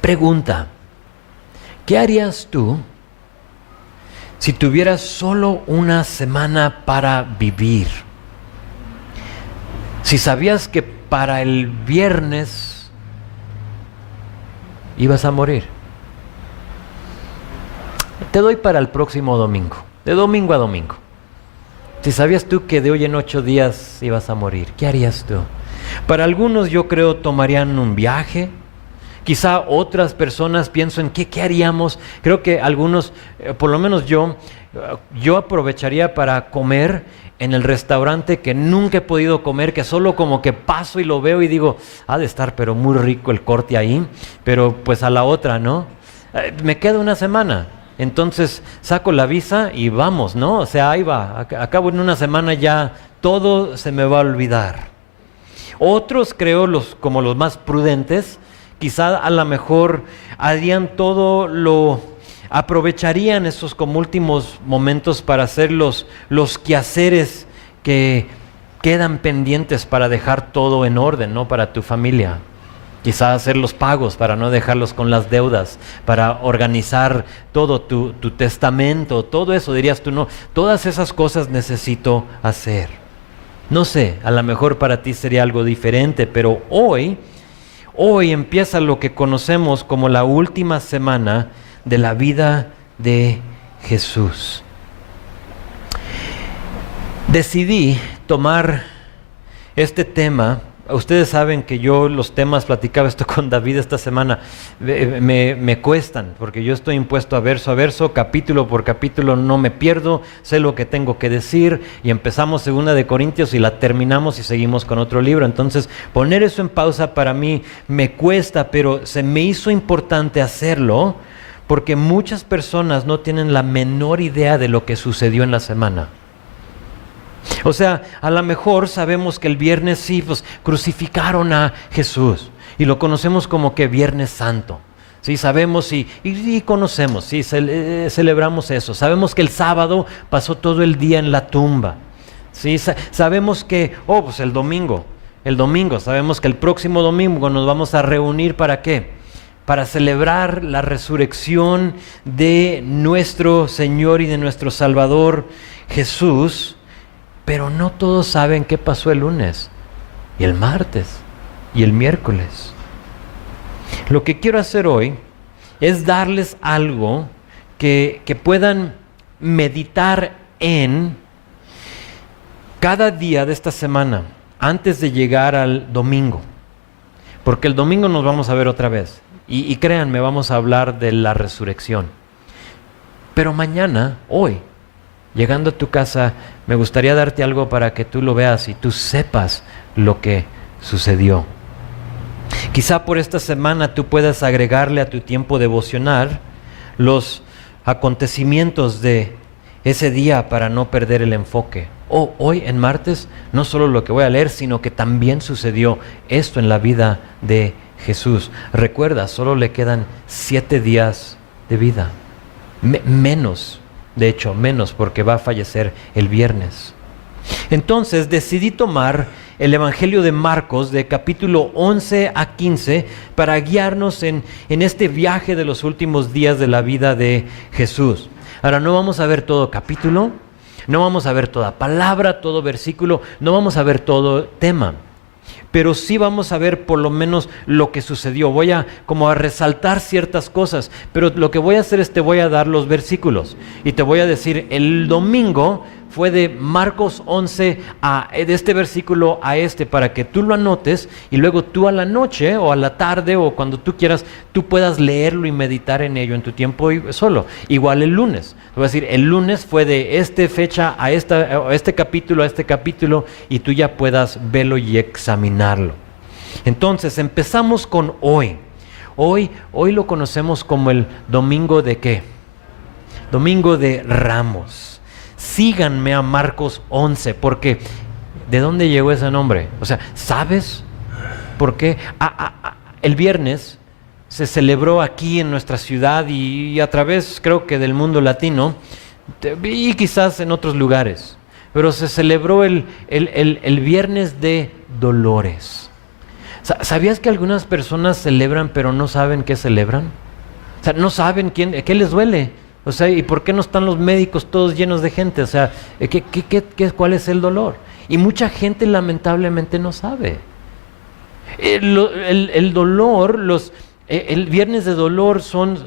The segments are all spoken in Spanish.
Pregunta: ¿qué harías tú si tuvieras solo una semana para vivir? Si sabías que para el viernes ibas a morir. Te doy para el próximo domingo, de domingo a domingo. Si sabías tú que de hoy en 8 días ibas a morir, ¿qué harías tú? Para algunos yo creo tomarían un viaje. Quizá otras personas pienso en qué haríamos. Creo que algunos, por lo menos yo aprovecharía para comer en el restaurante que nunca he podido comer, que solo como que paso y lo veo y digo, ha de estar pero muy rico el corte ahí, pero pues a la otra, ¿no? Me queda una semana, entonces saco la visa y vamos, ¿no? O sea, ahí va, acabo en una semana ya todo se me va a olvidar. Otros creo, como los más prudentes, quizá a lo mejor harían aprovecharían esos como últimos momentos para hacer los quehaceres que quedan pendientes para dejar todo en orden, ¿no? Para tu familia. Quizá hacer los pagos para no dejarlos con las deudas, para organizar todo tu testamento, todo eso dirías tú, no, todas esas cosas necesito hacer. No sé, a lo mejor para ti sería algo diferente, pero hoy empieza lo que conocemos como la última semana de la vida de Jesús. Decidí tomar este tema. Ustedes saben que yo los temas, platicaba esto con David esta semana, me cuestan, porque yo estoy impuesto a verso, capítulo por capítulo, no me pierdo, sé lo que tengo que decir, y empezamos 2 de Corintios y la terminamos y seguimos con otro libro. Entonces, poner eso en pausa para mí me cuesta, pero se me hizo importante hacerlo, porque muchas personas no tienen la menor idea de lo que sucedió en la semana. O sea, a lo mejor sabemos que el viernes sí, pues crucificaron a Jesús y lo conocemos como que Viernes Santo. Sí, sabemos y conocemos, sí, celebramos eso. Sabemos que el sábado pasó todo el día en la tumba. Sí, sabemos que, pues el domingo, sabemos que el próximo domingo nos vamos a reunir ¿para qué? Para celebrar la resurrección de nuestro Señor y de nuestro Salvador Jesús. Pero no todos saben qué pasó el lunes, y el martes, y el miércoles. Lo que quiero hacer hoy es darles algo que puedan meditar en cada día de esta semana, antes de llegar al domingo. Porque el domingo nos vamos a ver otra vez. Y créanme, vamos a hablar de la resurrección. Pero mañana, hoy, llegando a tu casa, me gustaría darte algo para que tú lo veas y tú sepas lo que sucedió. Quizá por esta semana tú puedas agregarle a tu tiempo devocional los acontecimientos de ese día para no perder el enfoque. Hoy en martes, no solo lo que voy a leer, sino que también sucedió esto en la vida de Jesús. Recuerda, solo le quedan 7 días de vida. Menos porque va a fallecer el viernes. Entonces decidí tomar el Evangelio de Marcos de capítulo 11 a 15 para guiarnos en este viaje de los últimos días de la vida de Jesús. Ahora, no vamos a ver todo capítulo, no vamos a ver toda palabra, todo versículo, no vamos a ver todo tema. Pero sí vamos a ver por lo menos lo que sucedió. Voy a resaltar ciertas cosas, pero lo que voy a hacer es te voy a dar los versículos y te voy a decir, el domingo fue de Marcos 11 de este versículo a para que tú lo anotes y luego tú a la noche o a la tarde o cuando tú quieras, tú puedas leerlo y meditar en ello en tu tiempo solo. Igual el lunes. Te voy a decir, el lunes fue de esta fecha a este capítulo y tú ya puedas verlo y examinarlo. Entonces empezamos con hoy. Hoy lo conocemos como el domingo de ¿qué? Domingo de Ramos. Síganme a Marcos 11, porque ¿de dónde llegó ese nombre? O sea, ¿sabes por qué? El viernes se celebró aquí en nuestra ciudad y a través, creo que del mundo latino, y quizás en otros lugares, pero se celebró el viernes de Dolores. ¿Sabías que algunas personas celebran pero no saben qué celebran? O sea, no saben qué les duele. O sea, ¿y por qué no están los médicos todos llenos de gente? O sea, ¿cuál es el dolor? Y mucha gente lamentablemente no sabe. El dolor, el viernes de dolor son,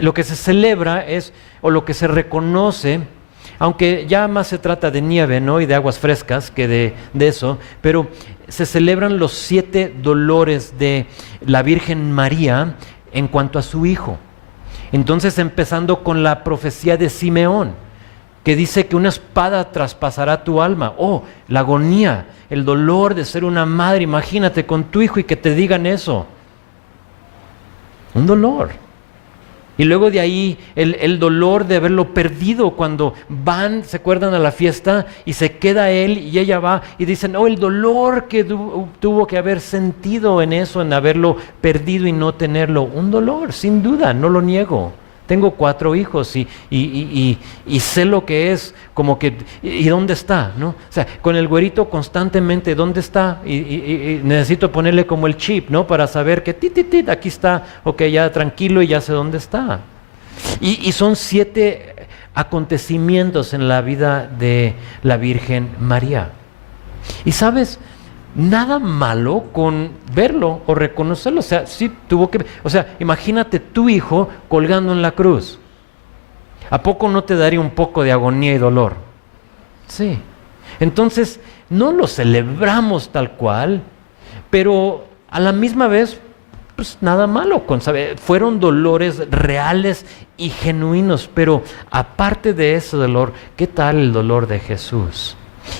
lo que se celebra es, o lo que se reconoce, aunque ya más se trata de nieve, ¿no? Y de aguas frescas que de eso, pero se celebran los 7 dolores de la Virgen María en cuanto a su hijo. Entonces, empezando con la profecía de Simeón, que dice que una espada traspasará tu alma. Oh, la agonía, el dolor de ser una madre, imagínate con tu hijo y que te digan eso. Un dolor. Y luego de ahí el dolor de haberlo perdido cuando se acuerdan a la fiesta y se queda él y ella va y dicen, oh, el dolor que tuvo que haber sentido en eso, en haberlo perdido y no tenerlo. Un dolor, sin duda, no lo niego. Tengo 4 hijos y sé lo que es, como que, ¿y dónde está? ¿No? O sea, con el güerito constantemente, ¿dónde está? Y necesito ponerle como el chip, ¿no? Para saber que, aquí está, ok, ya tranquilo y ya sé dónde está. Y son 7 acontecimientos en la vida de la Virgen María. Y ¿sabes? Nada malo con verlo o reconocerlo. O sea, sí tuvo que... O sea, imagínate tu hijo colgando en la cruz. ¿A poco no te daría un poco de agonía y dolor? Sí. Entonces, no lo celebramos tal cual, pero a la misma vez, pues nada malo. Fueron dolores reales y genuinos, pero aparte de ese dolor, ¿qué tal el dolor de Jesús?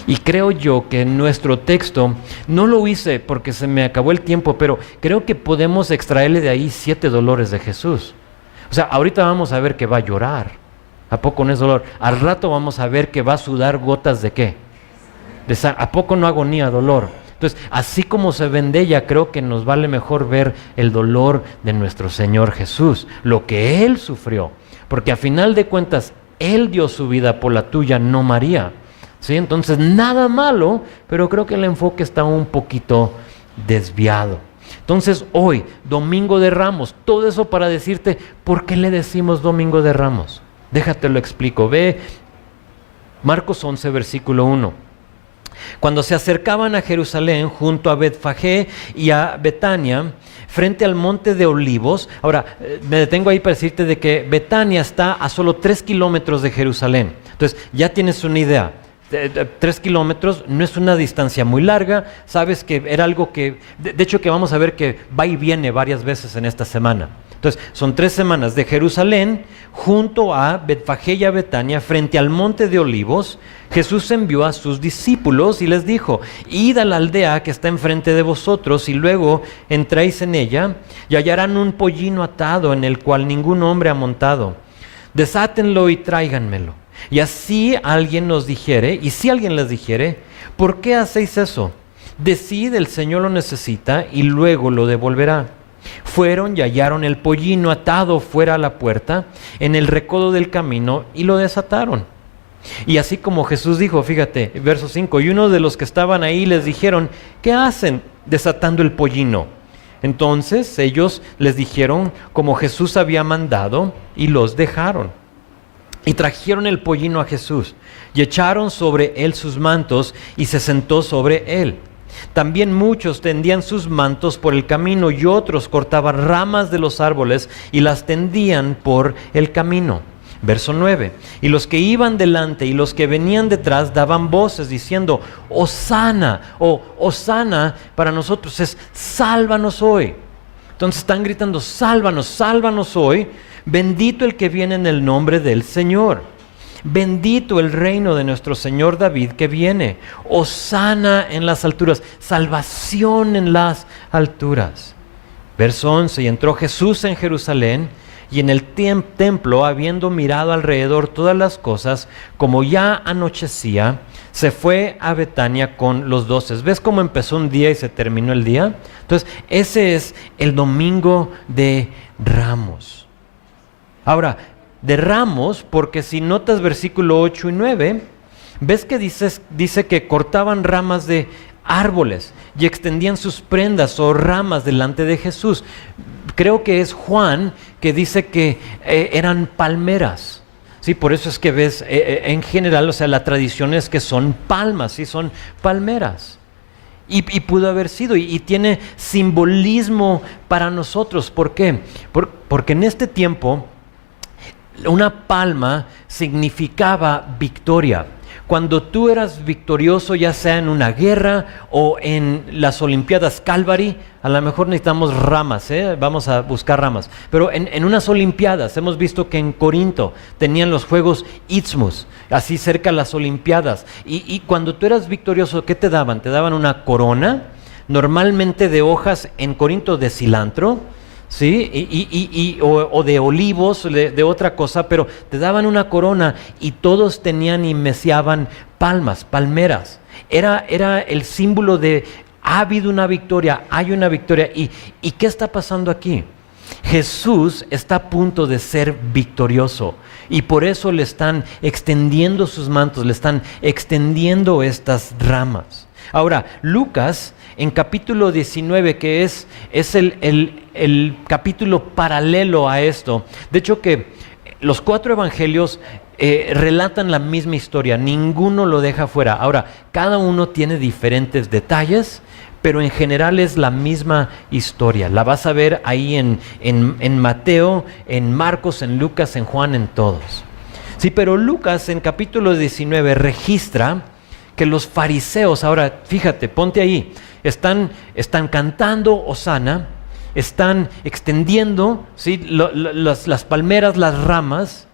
Y creo yo que en nuestro texto, no lo hice porque se me acabó el tiempo, pero creo que podemos extraerle de ahí 7 dolores de Jesús. O sea, ahorita vamos a ver que va a llorar. ¿A poco no es dolor? Al rato vamos a ver que va a sudar gotas de ¿qué? ¿A poco no agonía, dolor? Entonces, así como se ven de ella, creo que nos vale mejor ver el dolor de nuestro Señor Jesús, lo que Él sufrió. Porque a final de cuentas, Él dio su vida por la tuya, no María. ¿Sí? Entonces, nada malo, pero creo que el enfoque está un poquito desviado. Entonces, hoy, Domingo de Ramos, todo eso para decirte, ¿por qué le decimos Domingo de Ramos? Déjate lo explico. Ve Marcos 11, versículo 1. Cuando se acercaban a Jerusalén, junto a Betfagé y a Betania, frente al monte de Olivos. Ahora, me detengo ahí para decirte de que Betania está a solo 3 kilómetros de Jerusalén. Entonces, ya tienes una idea. 3 kilómetros no es una distancia muy larga. Sabes que era algo que, de hecho, que vamos a ver que va y viene varias veces en esta semana. Entonces, son 3 semanas de Jerusalén junto a Betfagé y a Betania, frente al monte de Olivos. Jesús envió a sus discípulos y les dijo: id a la aldea que está enfrente de vosotros y luego entráis en ella y hallarán un pollino atado en el cual ningún hombre ha montado. Desátenlo y tráiganmelo. Y así alguien nos dijere, y si alguien les dijere: ¿por qué hacéis eso? Decid, el Señor lo necesita y luego lo devolverá. Fueron y hallaron el pollino atado fuera a la puerta, en el recodo del camino, y lo desataron. Y así como Jesús dijo, fíjate, verso 5, y uno de los que estaban ahí les dijeron: ¿qué hacen desatando el pollino? Entonces ellos les dijeron como Jesús había mandado, y los dejaron. Y trajeron el pollino a Jesús, y echaron sobre él sus mantos, y se sentó sobre él. También muchos tendían sus mantos por el camino, y otros cortaban ramas de los árboles, y las tendían por el camino. Verso 9, y los que iban delante y los que venían detrás daban voces diciendo: Hosana, o Hosana para nosotros es sálvanos hoy. Entonces están gritando: sálvanos, sálvanos hoy. Bendito el que viene en el nombre del Señor. Bendito el reino de nuestro Señor David que viene. Hosana en las alturas, salvación en las alturas. Verso 11, y entró Jesús en Jerusalén, y en el templo, habiendo mirado alrededor todas las cosas, como ya anochecía, se fue a Betania con los 12. ¿Ves cómo empezó un día y se terminó el día? Entonces, ese es el Domingo de Ramos. Ahora, de Ramos, porque si notas versículo 8 y 9, ves que dice que cortaban ramas de árboles y extendían sus prendas o ramas delante de Jesús. Creo que es Juan que dice que eran palmeras. Sí, por eso es que ves en general, o sea, la tradición es que son palmas, sí, son palmeras. Y pudo haber sido, y tiene simbolismo para nosotros. ¿Por qué? Porque en este tiempo una palma significaba victoria. Cuando tú eras victorioso, ya sea en una guerra o en las Olimpiadas Calvary, a lo mejor necesitamos ramas, vamos a buscar ramas. Pero en unas Olimpiadas, hemos visto que en Corinto tenían los Juegos Isthmus, así cerca de las Olimpiadas. Y cuando tú eras victorioso, ¿qué te daban? Te daban una corona, normalmente de hojas, en Corinto de cilantro, ¿sí? O de olivos, de otra cosa, pero te daban una corona y todos tenían y meciaban palmeras. Era el símbolo de ha habido una victoria, hay una victoria. ¿Y qué está pasando aquí? Jesús está a punto de ser victorioso y por eso le están extendiendo sus mantos, le están extendiendo estas ramas. Ahora, Lucas, en capítulo 19, que es el capítulo paralelo a esto, de hecho que los 4 evangelios relatan la misma historia, ninguno lo deja fuera. Ahora, cada uno tiene diferentes detalles, pero en general es la misma historia. La vas a ver ahí en Mateo, en Marcos, en Lucas, en Juan, en todos. Sí, pero Lucas en capítulo 19 registra que los fariseos, ahora fíjate, ponte ahí, están cantando Hosana, están extendiendo, ¿sí?, las palmeras, las ramas,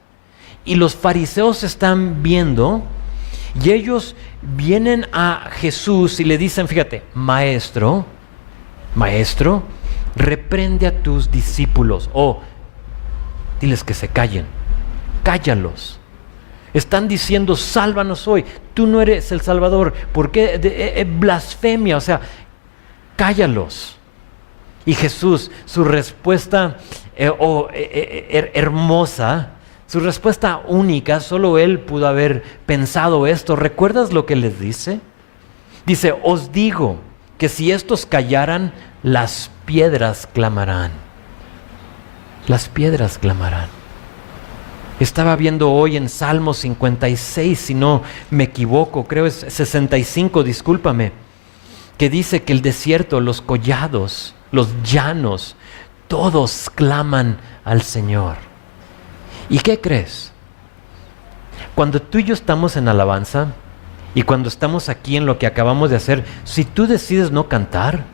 y los fariseos están viendo, y ellos vienen a Jesús y le dicen, fíjate, maestro, reprende a tus discípulos, o diles que se callen, cállalos. Están diciendo, sálvanos hoy, tú no eres el Salvador, ¿por qué? Blasfemia, o sea, cállalos. Y Jesús, su respuesta hermosa, su respuesta única, solo Él pudo haber pensado esto. ¿Recuerdas lo que les dice? Dice, os digo que si estos callaran, las piedras clamarán. Las piedras clamarán. Estaba viendo hoy en Salmo 56, si no me equivoco, creo es 65, discúlpame, que dice que el desierto, los collados, los llanos, todos claman al Señor. ¿Y qué crees? Cuando tú y yo estamos en alabanza y cuando estamos aquí en lo que acabamos de hacer, si tú decides no cantar,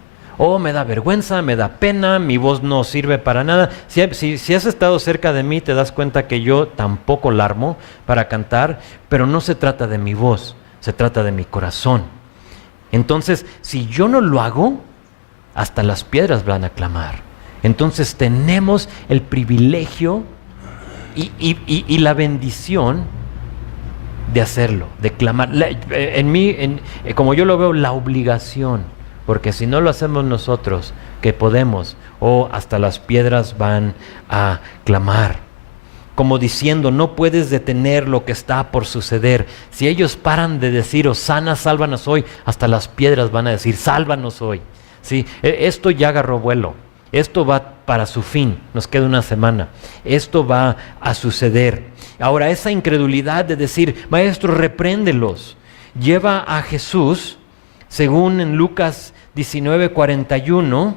me da vergüenza, me da pena, mi voz no sirve para nada. Si has estado cerca de mí, te das cuenta que yo tampoco la armo para cantar, pero no se trata de mi voz, se trata de mi corazón. Entonces, si yo no lo hago, hasta las piedras van a clamar. Entonces tenemos el privilegio y la bendición de hacerlo, de clamar. Como yo lo veo, la obligación. Porque si no lo hacemos nosotros, que podemos, hasta las piedras van a clamar. Como diciendo, no puedes detener lo que está por suceder. Si ellos paran de decir, Hosana, sálvanos hoy, hasta las piedras van a decir, sálvanos hoy. ¿Sí? Esto ya agarró vuelo. Esto va para su fin. Nos queda una semana. Esto va a suceder. Ahora, esa incredulidad de decir, maestro, repréndelos, lleva a Jesús, según en Lucas 19:41,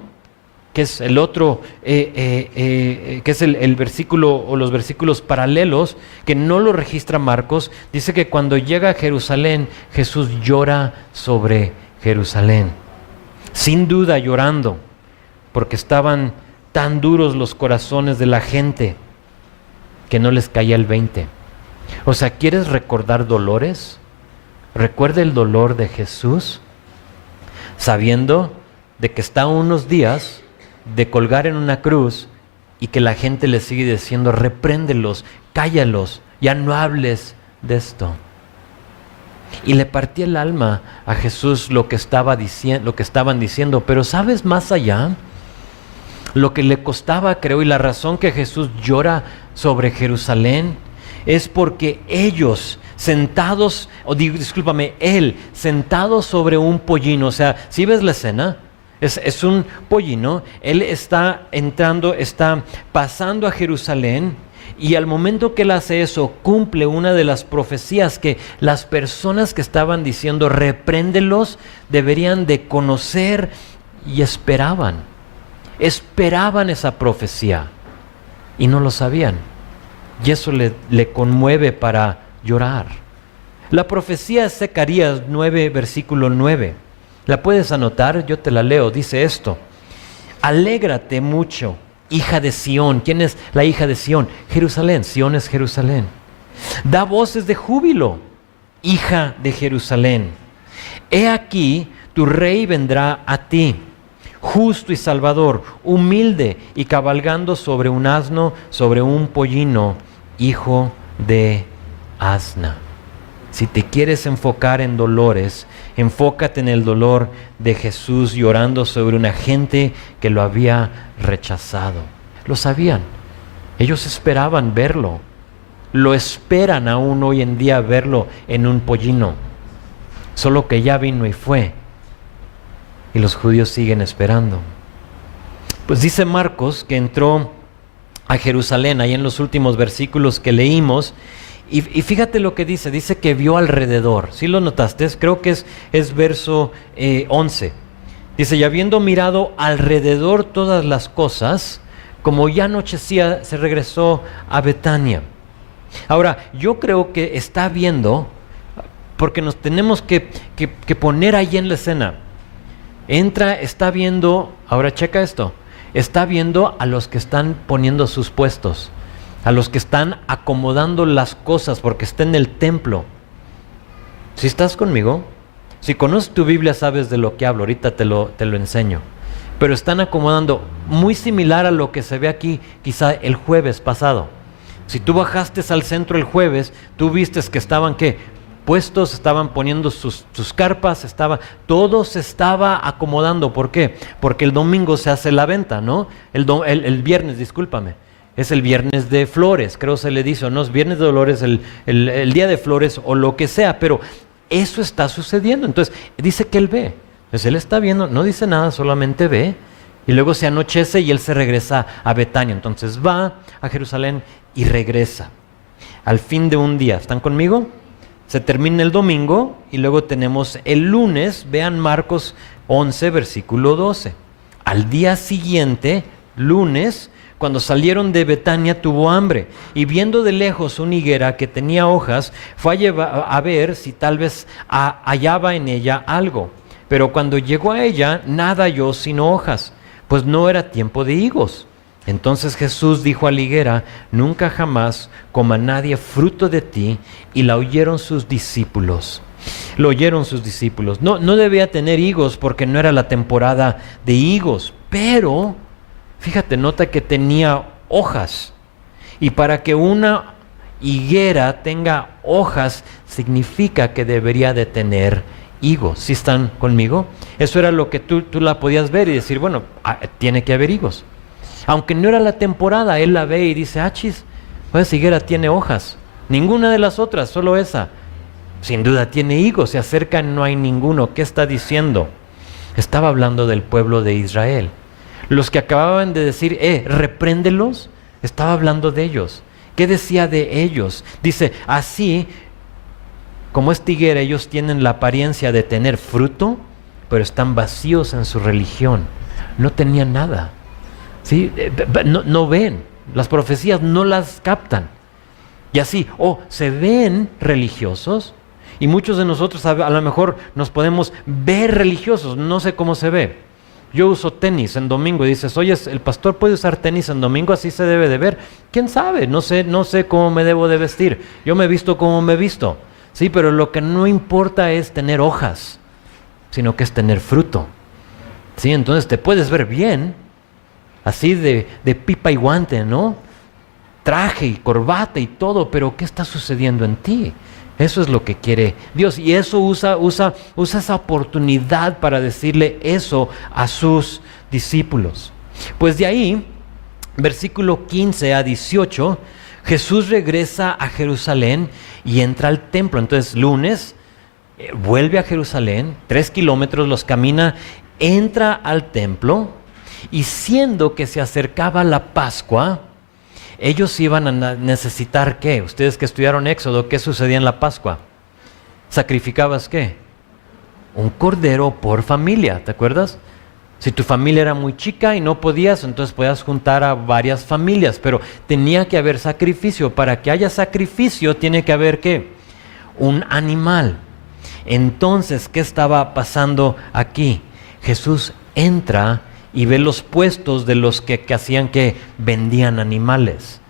que es el otro, que es el versículo o los versículos paralelos, que no lo registra Marcos, dice que cuando llega a Jerusalén, Jesús llora sobre Jerusalén. Sin duda llorando, porque estaban tan duros los corazones de la gente que no les caía el 20. O sea, ¿quieres recordar dolores? Recuerda el dolor de Jesús, sabiendo de que está a unos días de colgar en una cruz y que la gente le sigue diciendo, repréndelos, cállalos, ya no hables de esto. Y le partía el alma a Jesús lo que estaban diciendo, pero ¿sabes más allá? Lo que le costaba, creo, y la razón que Jesús llora sobre Jerusalén es porque ellos él sentado sobre un pollino. O sea, si ves la escena, es un pollino, él está entrando, está pasando a Jerusalén, y al momento que él hace eso, cumple una de las profecías que las personas que estaban diciendo, repréndelos, deberían de conocer, y esperaban esa profecía, y no lo sabían. Y eso le conmueve para llorar. La profecía es Zacarías 9, versículo 9. ¿La puedes anotar? Yo te la leo. Dice esto: alégrate mucho, hija de Sión. ¿Quién es la hija de Sión? Jerusalén. Sión es Jerusalén. Da voces de júbilo, hija de Jerusalén. He aquí, tu rey vendrá a ti, justo y salvador, humilde y cabalgando sobre un asno, sobre un pollino, hijo de asna. Si te quieres enfocar en dolores, enfócate en el dolor de Jesús llorando sobre una gente que lo había rechazado. Lo sabían. Ellos esperaban verlo. Lo esperan aún hoy en día verlo en un pollino. Solo que ya vino y fue. Y los judíos siguen esperando. Pues dice Marcos que entró a Jerusalén, ahí en los últimos versículos que leímos, y fíjate lo que dice que vio alrededor. ¿Sí lo notaste? Creo que es verso 11. Dice, y habiendo mirado alrededor todas las cosas, como ya anochecía, se regresó a Betania. Ahora, yo creo que está viendo, porque nos tenemos que poner ahí en la escena. Entra, está viendo, ahora checa esto, está viendo a los que están poniendo sus puestos, a los que están acomodando las cosas porque está en el templo. Si estás conmigo, si conoces tu Biblia sabes de lo que hablo, ahorita te lo enseño. Pero están acomodando, muy similar a lo que se ve aquí quizá el jueves pasado. Si tú bajaste al centro el jueves, tú vistes que estaban puestos, estaban poniendo sus carpas, todo se estaba acomodando. ¿Por qué? Porque el domingo se hace la venta, ¿no? El viernes, discúlpame. Es el viernes de flores, creo se le dice, o no es viernes de dolores, el día de flores o lo que sea, pero eso está sucediendo. Entonces dice que él ve, entonces él está viendo, no dice nada, solamente ve, y luego se anochece y él se regresa a Betania. Entonces va a Jerusalén y regresa al fin de un día. ¿Están conmigo? Se termina el domingo y luego tenemos el lunes, vean Marcos 11, versículo 12. Al día siguiente, lunes, cuando salieron de Betania, tuvo hambre, y viendo de lejos una higuera que tenía hojas, fue a ver si tal vez hallaba en ella algo. Pero cuando llegó a ella, nada halló sino hojas, pues no era tiempo de higos. Entonces Jesús dijo a la higuera, nunca jamás coma nadie fruto de ti, y la oyeron sus discípulos. Lo oyeron sus discípulos. No debía tener higos porque no era la temporada de higos, pero fíjate, nota que tenía hojas. Y para que una higuera tenga hojas, significa que debería de tener higos. ¿Sí están conmigo? Eso era lo que tú la podías ver y decir, bueno, tiene que haber higos. Aunque no era la temporada, él la ve y dice, chis, esa higuera tiene hojas. Ninguna de las otras, solo esa. Sin duda tiene higos, se acerca, no hay ninguno. ¿Qué está diciendo? Estaba hablando del pueblo de Israel. Los que acababan de decir, repréndelos, estaba hablando de ellos. ¿Qué decía de ellos? Dice, así como esta higuera, ellos tienen la apariencia de tener fruto, pero están vacíos en su religión. No tenían nada. ¿Sí? No ven, las profecías no las captan. Y así, se ven religiosos, y muchos de nosotros a lo mejor nos podemos ver religiosos, no sé cómo se ve. Yo uso tenis en domingo y dices, oye, ¿el pastor puede usar tenis en domingo? Así se debe de ver. ¿Quién sabe? No sé cómo me debo de vestir. Yo me visto como me visto. Sí, pero lo que no importa es tener hojas, sino que es tener fruto. Sí, entonces te puedes ver bien, así de pipa y guante, ¿no? Traje y corbata y todo, pero ¿qué está sucediendo en ti? Eso es lo que quiere Dios, y eso usa esa oportunidad para decirle eso a sus discípulos. Pues de ahí, versículo 15 a 18, Jesús regresa a Jerusalén y entra al templo. Entonces, lunes, vuelve a Jerusalén, 3 kilómetros los camina, entra al templo, y siendo que se acercaba la Pascua, ellos iban a necesitar ¿qué? Ustedes que estudiaron Éxodo, ¿qué sucedía en la Pascua? ¿Sacrificabas qué? Un cordero por familia, ¿te acuerdas? Si tu familia era muy chica y no podías, entonces podías juntar a varias familias, pero tenía que haber sacrificio. Para que haya sacrificio tiene que haber ¿qué? Un animal. Entonces, ¿qué estaba pasando aquí? Jesús entra y ve los puestos de los que hacían que vendían animales,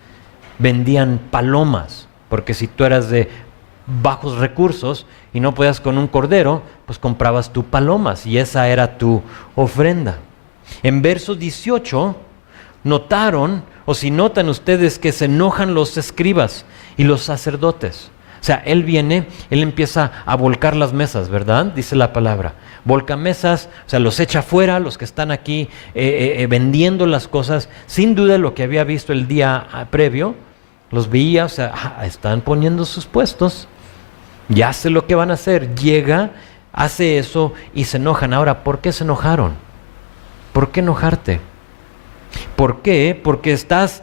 vendían palomas, porque si tú eras de bajos recursos y no podías con un cordero, pues comprabas tu palomas y esa era tu ofrenda. En verso 18 notaron, o si notan ustedes, que se enojan los escribas y los sacerdotes. O sea, él empieza a volcar las mesas, ¿verdad? Dice la palabra. Volca mesas, o sea, los echa fuera, los que están aquí vendiendo las cosas. Sin duda lo que había visto el día previo, los veía, o sea, están poniendo sus puestos. Ya sé lo que van a hacer. Llega, hace eso y se enojan. Ahora, ¿por qué se enojaron? ¿Por qué enojarte? ¿Por qué? Porque estas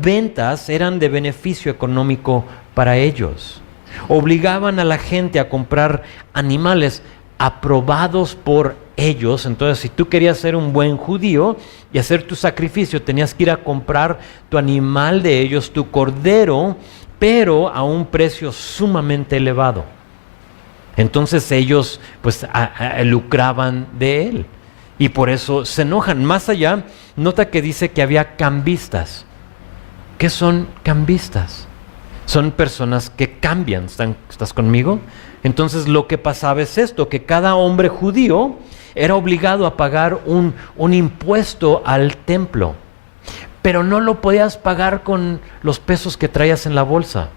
ventas eran de beneficio económico para ellos. Obligaban a la gente a comprar animales aprobados por ellos. Entonces, si tú querías ser un buen judío y hacer tu sacrificio, tenías que ir a comprar tu animal de ellos, tu cordero, pero a un precio sumamente elevado. Entonces ellos pues lucraban de él. Y por eso se enojan. Más allá, nota que dice que había cambistas. ¿Qué son cambistas? Son personas que cambian. ¿Estás conmigo? Entonces lo que pasaba es esto, que cada hombre judío era obligado a pagar un impuesto al templo. Pero no lo podías pagar con los pesos que traías en la bolsa.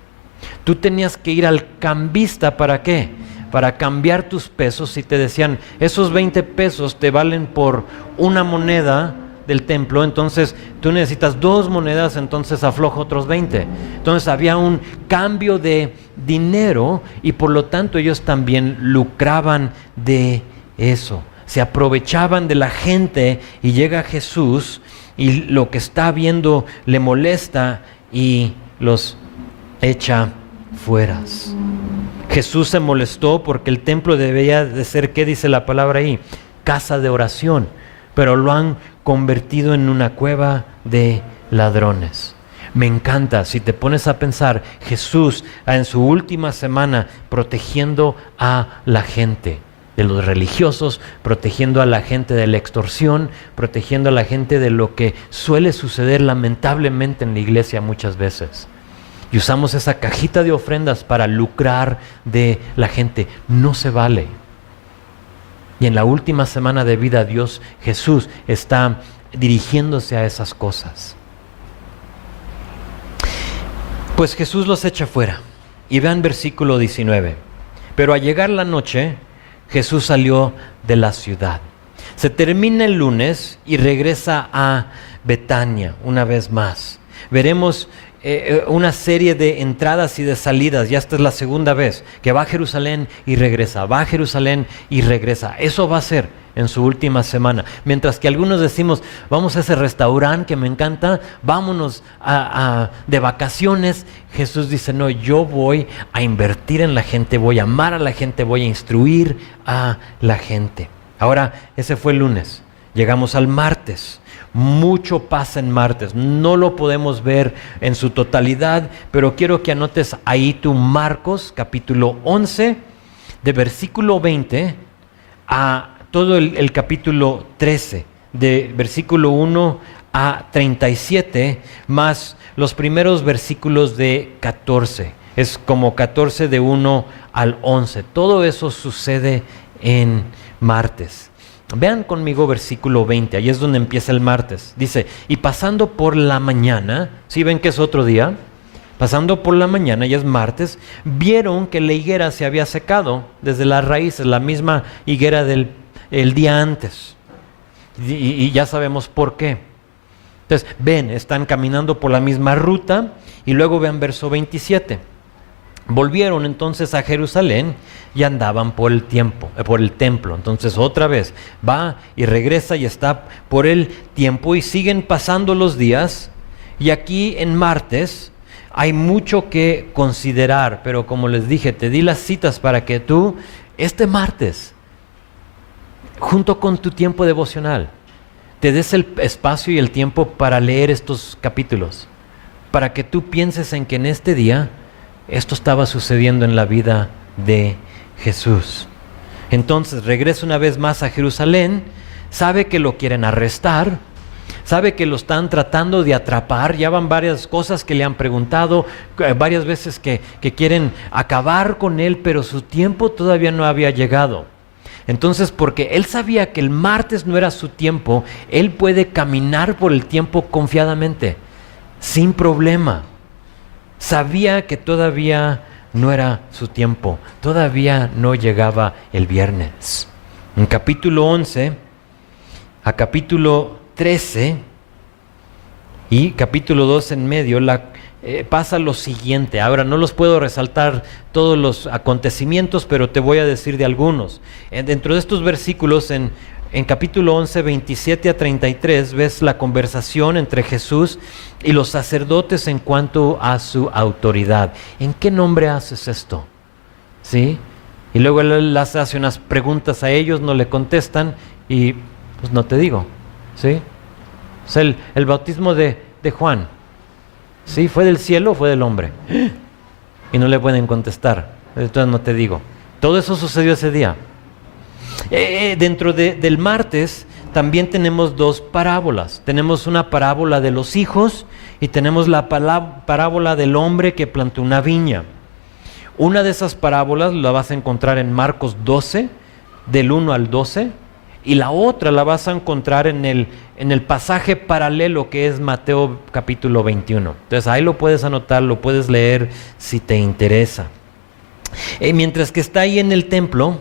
Tú tenías que ir al cambista, ¿para qué? Para cambiar tus pesos, y te decían, esos 20 pesos te valen por una moneda del templo, entonces tú necesitas 2 monedas, entonces afloja otros 20. Entonces había un cambio de dinero y por lo tanto ellos también lucraban de eso. Se aprovechaban de la gente y llega Jesús y lo que está viendo le molesta y los echa fuera. Jesús se molestó porque el templo debía de ser, ¿qué dice la palabra ahí? Casa de oración, pero lo han convertido en una cueva de ladrones. Me encanta, si te pones a pensar, Jesús en su última semana protegiendo a la gente de los religiosos, protegiendo a la gente de la extorsión, protegiendo a la gente de lo que suele suceder lamentablemente en la iglesia muchas veces. Y usamos esa cajita de ofrendas para lucrar de la gente. No se vale. Y en la última semana de vida Jesús está dirigiéndose a esas cosas. Pues Jesús los echa fuera. Y vean versículo 19. Pero al llegar la noche, Jesús salió de la ciudad. Se termina el lunes y regresa a Betania una vez más. Veremos una serie de entradas y de salidas. Ya esta es la segunda vez que va a Jerusalén y regresa, va a Jerusalén y regresa. Eso va a ser en su última semana. Mientras que algunos decimos, vamos a ese restaurante que me encanta, vámonos de vacaciones. Jesús dice, no, yo voy a invertir en la gente, voy a amar a la gente, voy a instruir a la gente. Ahora, ese fue el lunes. Llegamos al martes. Mucho pasa en martes, no lo podemos ver en su totalidad, pero quiero que anotes ahí tu Marcos, capítulo 11, de versículo 20 a todo el capítulo 13, de versículo 1 a 37, más los primeros versículos de 14. Es como 14 de 1 al 11. Todo eso sucede en martes. Vean conmigo versículo 20, ahí es donde empieza el martes. Dice, y pasando por la mañana, ¿sí ven que es otro día? Pasando por la mañana, ya es martes, vieron que la higuera se había secado desde las raíces, la misma higuera del día antes. Y ya sabemos por qué. Entonces, ven, están caminando por la misma ruta y luego vean verso 27. Volvieron entonces a Jerusalén y andaban por el templo. Entonces otra vez va y regresa y está por el tiempo y siguen pasando los días. Y aquí en martes hay mucho que considerar, pero como les dije, te di las citas para que tú, este martes, junto con tu tiempo devocional, te des el espacio y el tiempo para leer estos capítulos, para que tú pienses en que en este día esto estaba sucediendo en la vida de Jesús. Entonces regresa una vez más a Jerusalén, sabe que lo quieren arrestar, sabe que lo están tratando de atrapar, ya van varias cosas que le han preguntado, varias veces que quieren acabar con él, pero su tiempo todavía no había llegado. Entonces, porque él sabía que el martes no era su tiempo, él puede caminar por el tiempo confiadamente, sin problema. Sabía que todavía no era su tiempo, todavía no llegaba el viernes. En capítulo 11 a capítulo 13 y capítulo 2 en medio, pasa lo siguiente. Ahora no los puedo resaltar todos los acontecimientos, pero te voy a decir de algunos. Dentro de estos versículos, en capítulo 11, 27 a 33, ves la conversación entre Jesús y los sacerdotes en cuanto a su autoridad. ¿En qué nombre haces esto? ¿Sí? Y luego él les hace unas preguntas a ellos, no le contestan y pues no te digo. ¿Sí? O sea, el bautismo de Juan, ¿sí? ¿Fue del cielo o fue del hombre? Y no le pueden contestar. Entonces no te digo. Todo eso sucedió ese día. Dentro del martes también tenemos dos parábolas. Tenemos una parábola de los hijos y tenemos la parábola del hombre que plantó una viña. Una de esas parábolas la vas a encontrar en Marcos 12, del 1 al 12, y la otra la vas a encontrar en el pasaje paralelo que es Mateo capítulo 21. Entonces ahí lo puedes anotar, lo puedes leer si te interesa. Mientras que está ahí en el templo,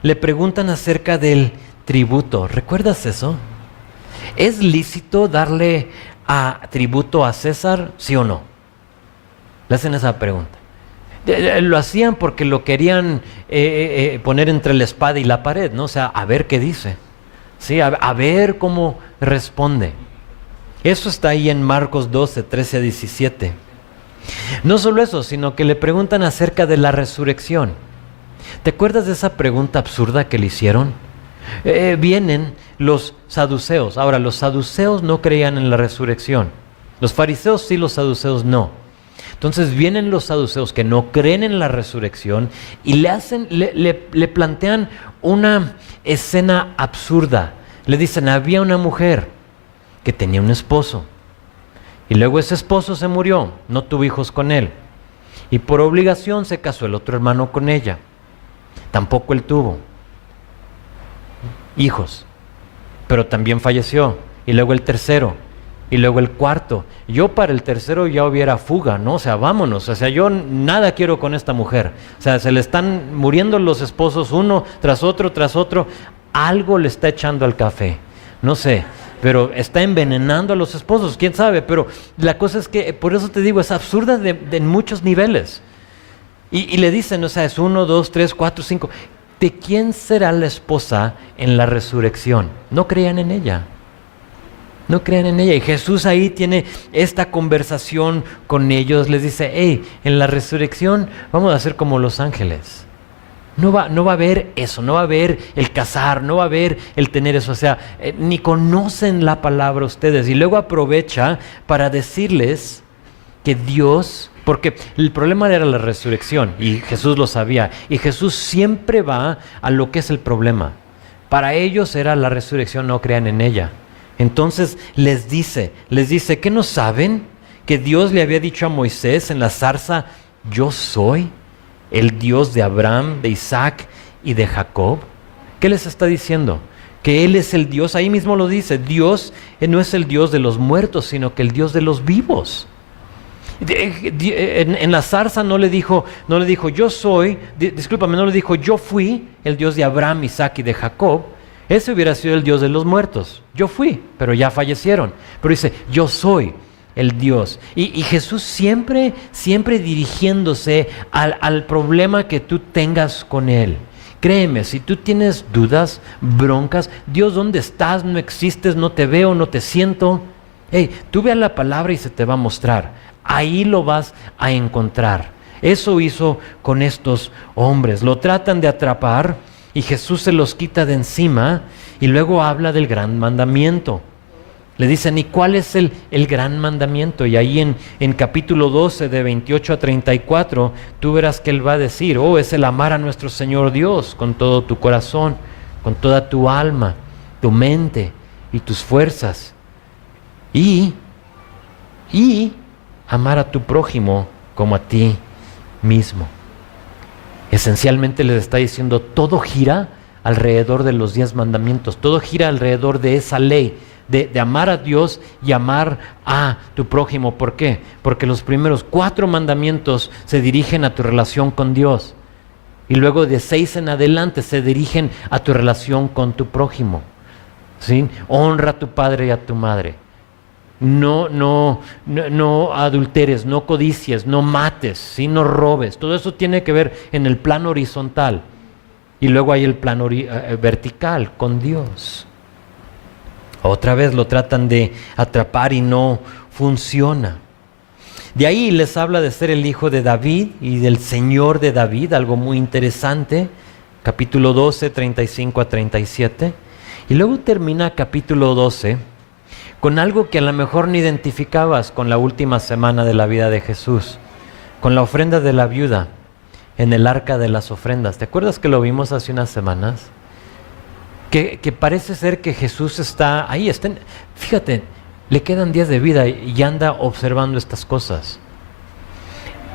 le preguntan acerca del tributo. ¿Recuerdas eso? ¿Es lícito darle tributo a César, sí o no? Le hacen esa pregunta. Lo hacían porque lo querían poner entre la espada y la pared, ¿no? O sea, a ver qué dice, ¿sí? A ver cómo responde. Eso está ahí en Marcos 12, 13 a 17. No solo eso, sino que le preguntan acerca de la resurrección. ¿Te acuerdas de esa pregunta absurda que le hicieron? Vienen los saduceos. Ahora, los saduceos no creían en la resurrección. Los fariseos sí, los saduceos no. Entonces vienen los saduceos que no creen en la resurrección y le plantean una escena absurda. Le dicen, había una mujer que tenía un esposo y luego ese esposo se murió, no tuvo hijos con él y por obligación se casó el otro hermano con ella. Tampoco él tuvo hijos, pero también falleció. Y luego el tercero, y luego el cuarto. Yo para el tercero ya hubiera fuga, ¿no? O sea, vámonos. O sea, yo nada quiero con esta mujer. O sea, se le están muriendo los esposos uno tras otro, tras otro. Algo le está echando al café. No sé, pero está envenenando a los esposos, quién sabe. Pero la cosa es que, por eso te digo, es absurda en muchos niveles. Y le dicen, o sea, es 1, 2, 3, 4, 5. ¿De quién será la esposa en la resurrección? No creían en ella. No creían en ella. Y Jesús ahí tiene esta conversación con ellos. Les dice, hey, en la resurrección vamos a ser como los ángeles. No va a haber eso, no va a haber el casar, no va a haber el tener eso. O sea, ni conocen la palabra ustedes. Y luego aprovecha para decirles que Dios... Porque el problema era la resurrección y Jesús lo sabía. Y Jesús siempre va a lo que es el problema. Para ellos era la resurrección, no crean en ella. Entonces les dice, ¿qué no saben? Que Dios le había dicho a Moisés en la zarza, yo soy el Dios de Abraham, de Isaac y de Jacob. ¿Qué les está diciendo? Que Él es el Dios, ahí mismo lo dice, Dios no es el Dios de los muertos, sino que el Dios de los vivos. En la zarza no le dijo yo soy, discúlpame, no le dijo yo fui el Dios de Abraham, Isaac y de Jacob. Ese hubiera sido el Dios de los muertos. Yo fui, pero ya fallecieron. Pero dice, yo soy el Dios. Y Jesús siempre dirigiéndose al problema que tú tengas con Él. Créeme, si tú tienes dudas, broncas, Dios, ¿dónde estás? No existes, no te veo, no te siento. Hey, tú ve a la palabra y se te va a mostrar. Ahí lo vas a encontrar. Eso hizo con estos hombres. Lo tratan de atrapar y Jesús se los quita de encima y luego habla del gran mandamiento. Le dicen, ¿y cuál es el gran mandamiento? Y ahí en capítulo 12, de 28 a 34, tú verás que Él va a decir, es el amar a nuestro Señor Dios con todo tu corazón, con toda tu alma, tu mente y tus fuerzas. Y amar a tu prójimo como a ti mismo. Esencialmente les está diciendo, todo gira alrededor de los 10 mandamientos, todo gira alrededor de esa ley, de amar a Dios y amar a tu prójimo. ¿Por qué? Porque los primeros 4 mandamientos se dirigen a tu relación con Dios y luego de 6 en adelante se dirigen a tu relación con tu prójimo. ¿Sí? Honra a tu padre y a tu madre. No adulteres, no codicies, no mates, ¿sí? No robes. Todo eso tiene que ver en el plano horizontal. Y luego hay el plano vertical con Dios. Otra vez lo tratan de atrapar y no funciona. De ahí les habla de ser el hijo de David y del Señor de David, algo muy interesante. Capítulo 12, 35 a 37. Y luego termina capítulo 12 con algo que a lo mejor no identificabas con la última semana de la vida de Jesús, con la ofrenda de la viuda en el arca de las ofrendas. ¿Te acuerdas que lo vimos hace unas semanas? Que parece ser que Jesús está ahí, fíjate, le quedan días de vida y anda observando estas cosas.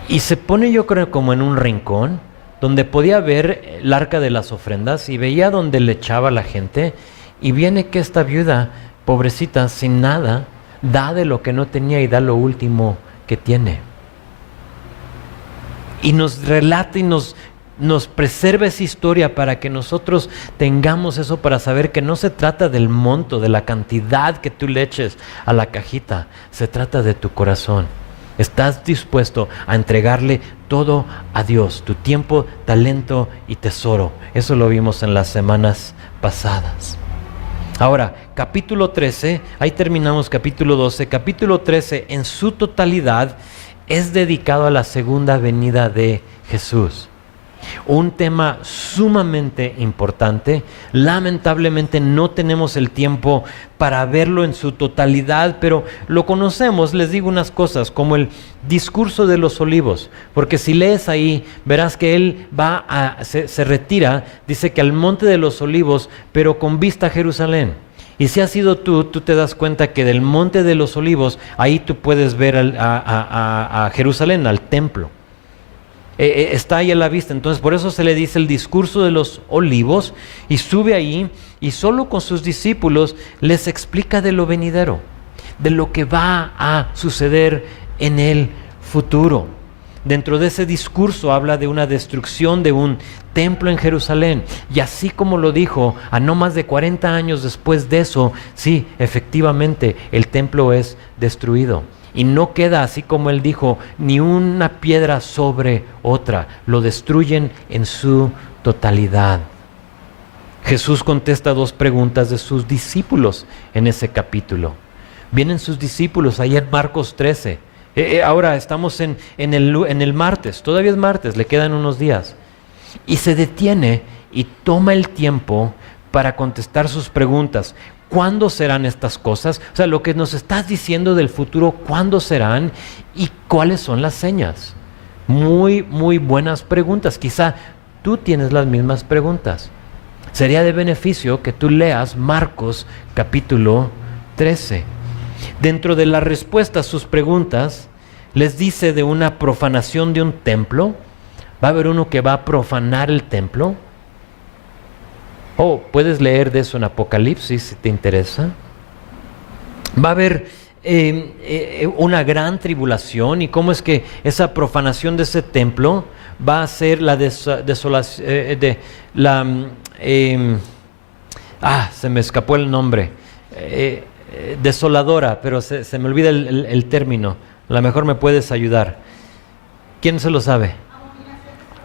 Y se pone, yo creo, como en un rincón, donde podía ver el arca de las ofrendas y veía donde le echaba la gente, y viene que esta viuda, pobrecita, sin nada, da de lo que no tenía y da lo último que tiene. Y nos relata y nos preserva esa historia para que nosotros tengamos eso, para saber que no se trata del monto, de la cantidad que tú le eches a la cajita, se trata de tu corazón. ¿Estás dispuesto a entregarle todo a Dios? Tu tiempo, talento y tesoro. Eso lo vimos en las semanas pasadas. Ahora, capítulo 13, ahí terminamos capítulo 12. Capítulo 13 en su totalidad es dedicado a la segunda venida de Jesús. Un tema sumamente importante. Lamentablemente no tenemos el tiempo para verlo en su totalidad, pero lo conocemos. Les digo unas cosas, como el discurso de los olivos, porque si lees ahí, verás que él se retira, dice que al monte de los olivos, pero con vista a Jerusalén. Y si has sido tú te das cuenta que del monte de los olivos, ahí tú puedes ver a Jerusalén, al templo. Está ahí a la vista. Entonces por eso se le dice el discurso de los olivos, y sube ahí y solo con sus discípulos les explica de lo venidero, de lo que va a suceder en el futuro. Dentro de ese discurso habla de una destrucción de un templo en Jerusalén, y así como lo dijo, a no más de 40 años después de eso, sí, efectivamente el templo es destruido. Y no queda, así como él dijo, ni una piedra sobre otra. Lo destruyen en su totalidad. Jesús contesta 2 preguntas de sus discípulos en ese capítulo. Vienen sus discípulos ahí en Marcos 13. Ahora estamos en el martes, todavía es martes, le quedan unos días. Y se detiene y toma el tiempo para contestar sus preguntas. ¿Cuándo serán estas cosas? O sea, lo que nos estás diciendo del futuro, ¿cuándo serán? ¿Y cuáles son las señas? Muy, muy buenas preguntas. Quizá tú tienes las mismas preguntas. Sería de beneficio que tú leas Marcos capítulo 13. Dentro de la respuesta a sus preguntas, les dice de una profanación de un templo. Va a haber uno que va a profanar el templo. Puedes leer de eso en Apocalipsis si te interesa. Va a haber una gran tribulación, y cómo es que esa profanación de ese templo va a ser la desolación, Se me escapó el nombre. Desoladora, pero se me olvida el término. A lo mejor me puedes ayudar. ¿Quién se lo sabe?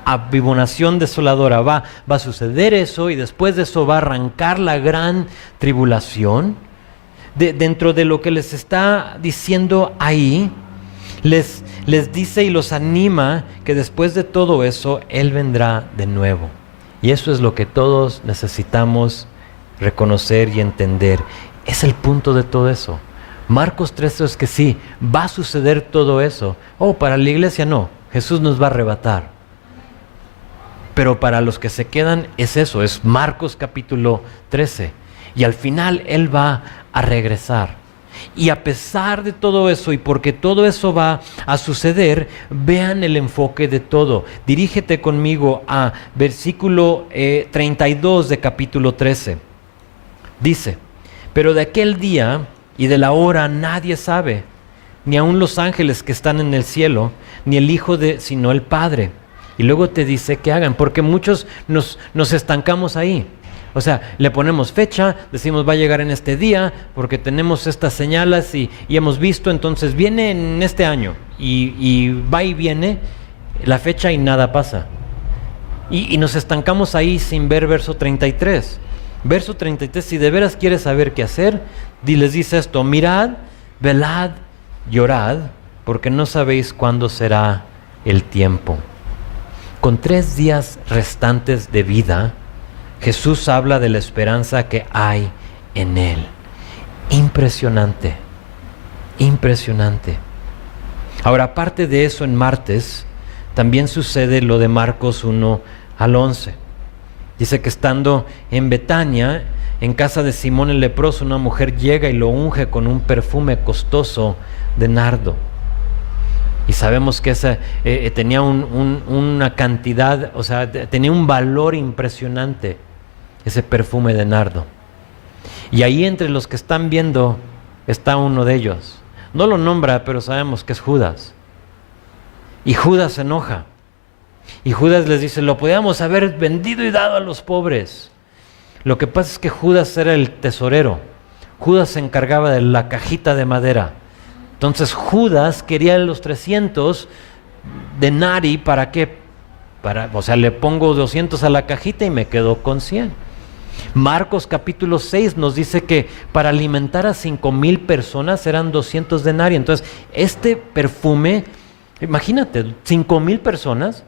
Abominación desoladora. Va a suceder eso y después de eso va a arrancar la gran tribulación. Dentro de lo que les está diciendo ahí, les dice y los anima que después de todo eso, Él vendrá de nuevo. Y eso es lo que todos necesitamos reconocer y entender. Es el punto de todo eso. Marcos 13 es que sí, va a suceder todo eso. Para la iglesia no, Jesús nos va a arrebatar. Pero para los que se quedan es eso, es Marcos capítulo 13. Y al final Él va a regresar. Y a pesar de todo eso, y porque todo eso va a suceder, vean el enfoque de todo. Dirígete conmigo a versículo 32 de capítulo 13. Dice: pero de aquel día y de la hora nadie sabe, ni aun los ángeles que están en el cielo, ni el Hijo sino el Padre. Y luego te dice que hagan, porque muchos nos estancamos ahí. O sea, le ponemos fecha, decimos va a llegar en este día, porque tenemos estas señales y hemos visto, entonces viene en este año, y va y viene la fecha y nada pasa. Y nos estancamos ahí sin ver verso 33. Verso 33, si de veras quieres saber qué hacer, les dice esto: mirad, velad, llorad, porque no sabéis cuándo será el tiempo. Con 3 días restantes de vida, Jesús habla de la esperanza que hay en Él. Impresionante, impresionante. Ahora, aparte de eso, en martes, también sucede lo de Marcos 1 al 11. Dice que estando en Betania, en casa de Simón el leproso, una mujer llega y lo unge con un perfume costoso de nardo. Y sabemos que tenía una cantidad, o sea, tenía un valor impresionante, ese perfume de nardo. Y ahí entre los que están viendo está uno de ellos. No lo nombra, pero sabemos que es Judas. Y Judas se enoja. Y Judas les dice: lo podíamos haber vendido y dado a los pobres. Lo que pasa es que Judas era el tesorero. Judas se encargaba de la cajita de madera. Entonces Judas quería los 300 denari. ¿Para qué? O sea, le pongo 200 a la cajita y me quedo con 100. Marcos capítulo 6 nos dice que para alimentar a 5,000 personas eran 200 denari. Entonces, este perfume, imagínate, 5,000 personas,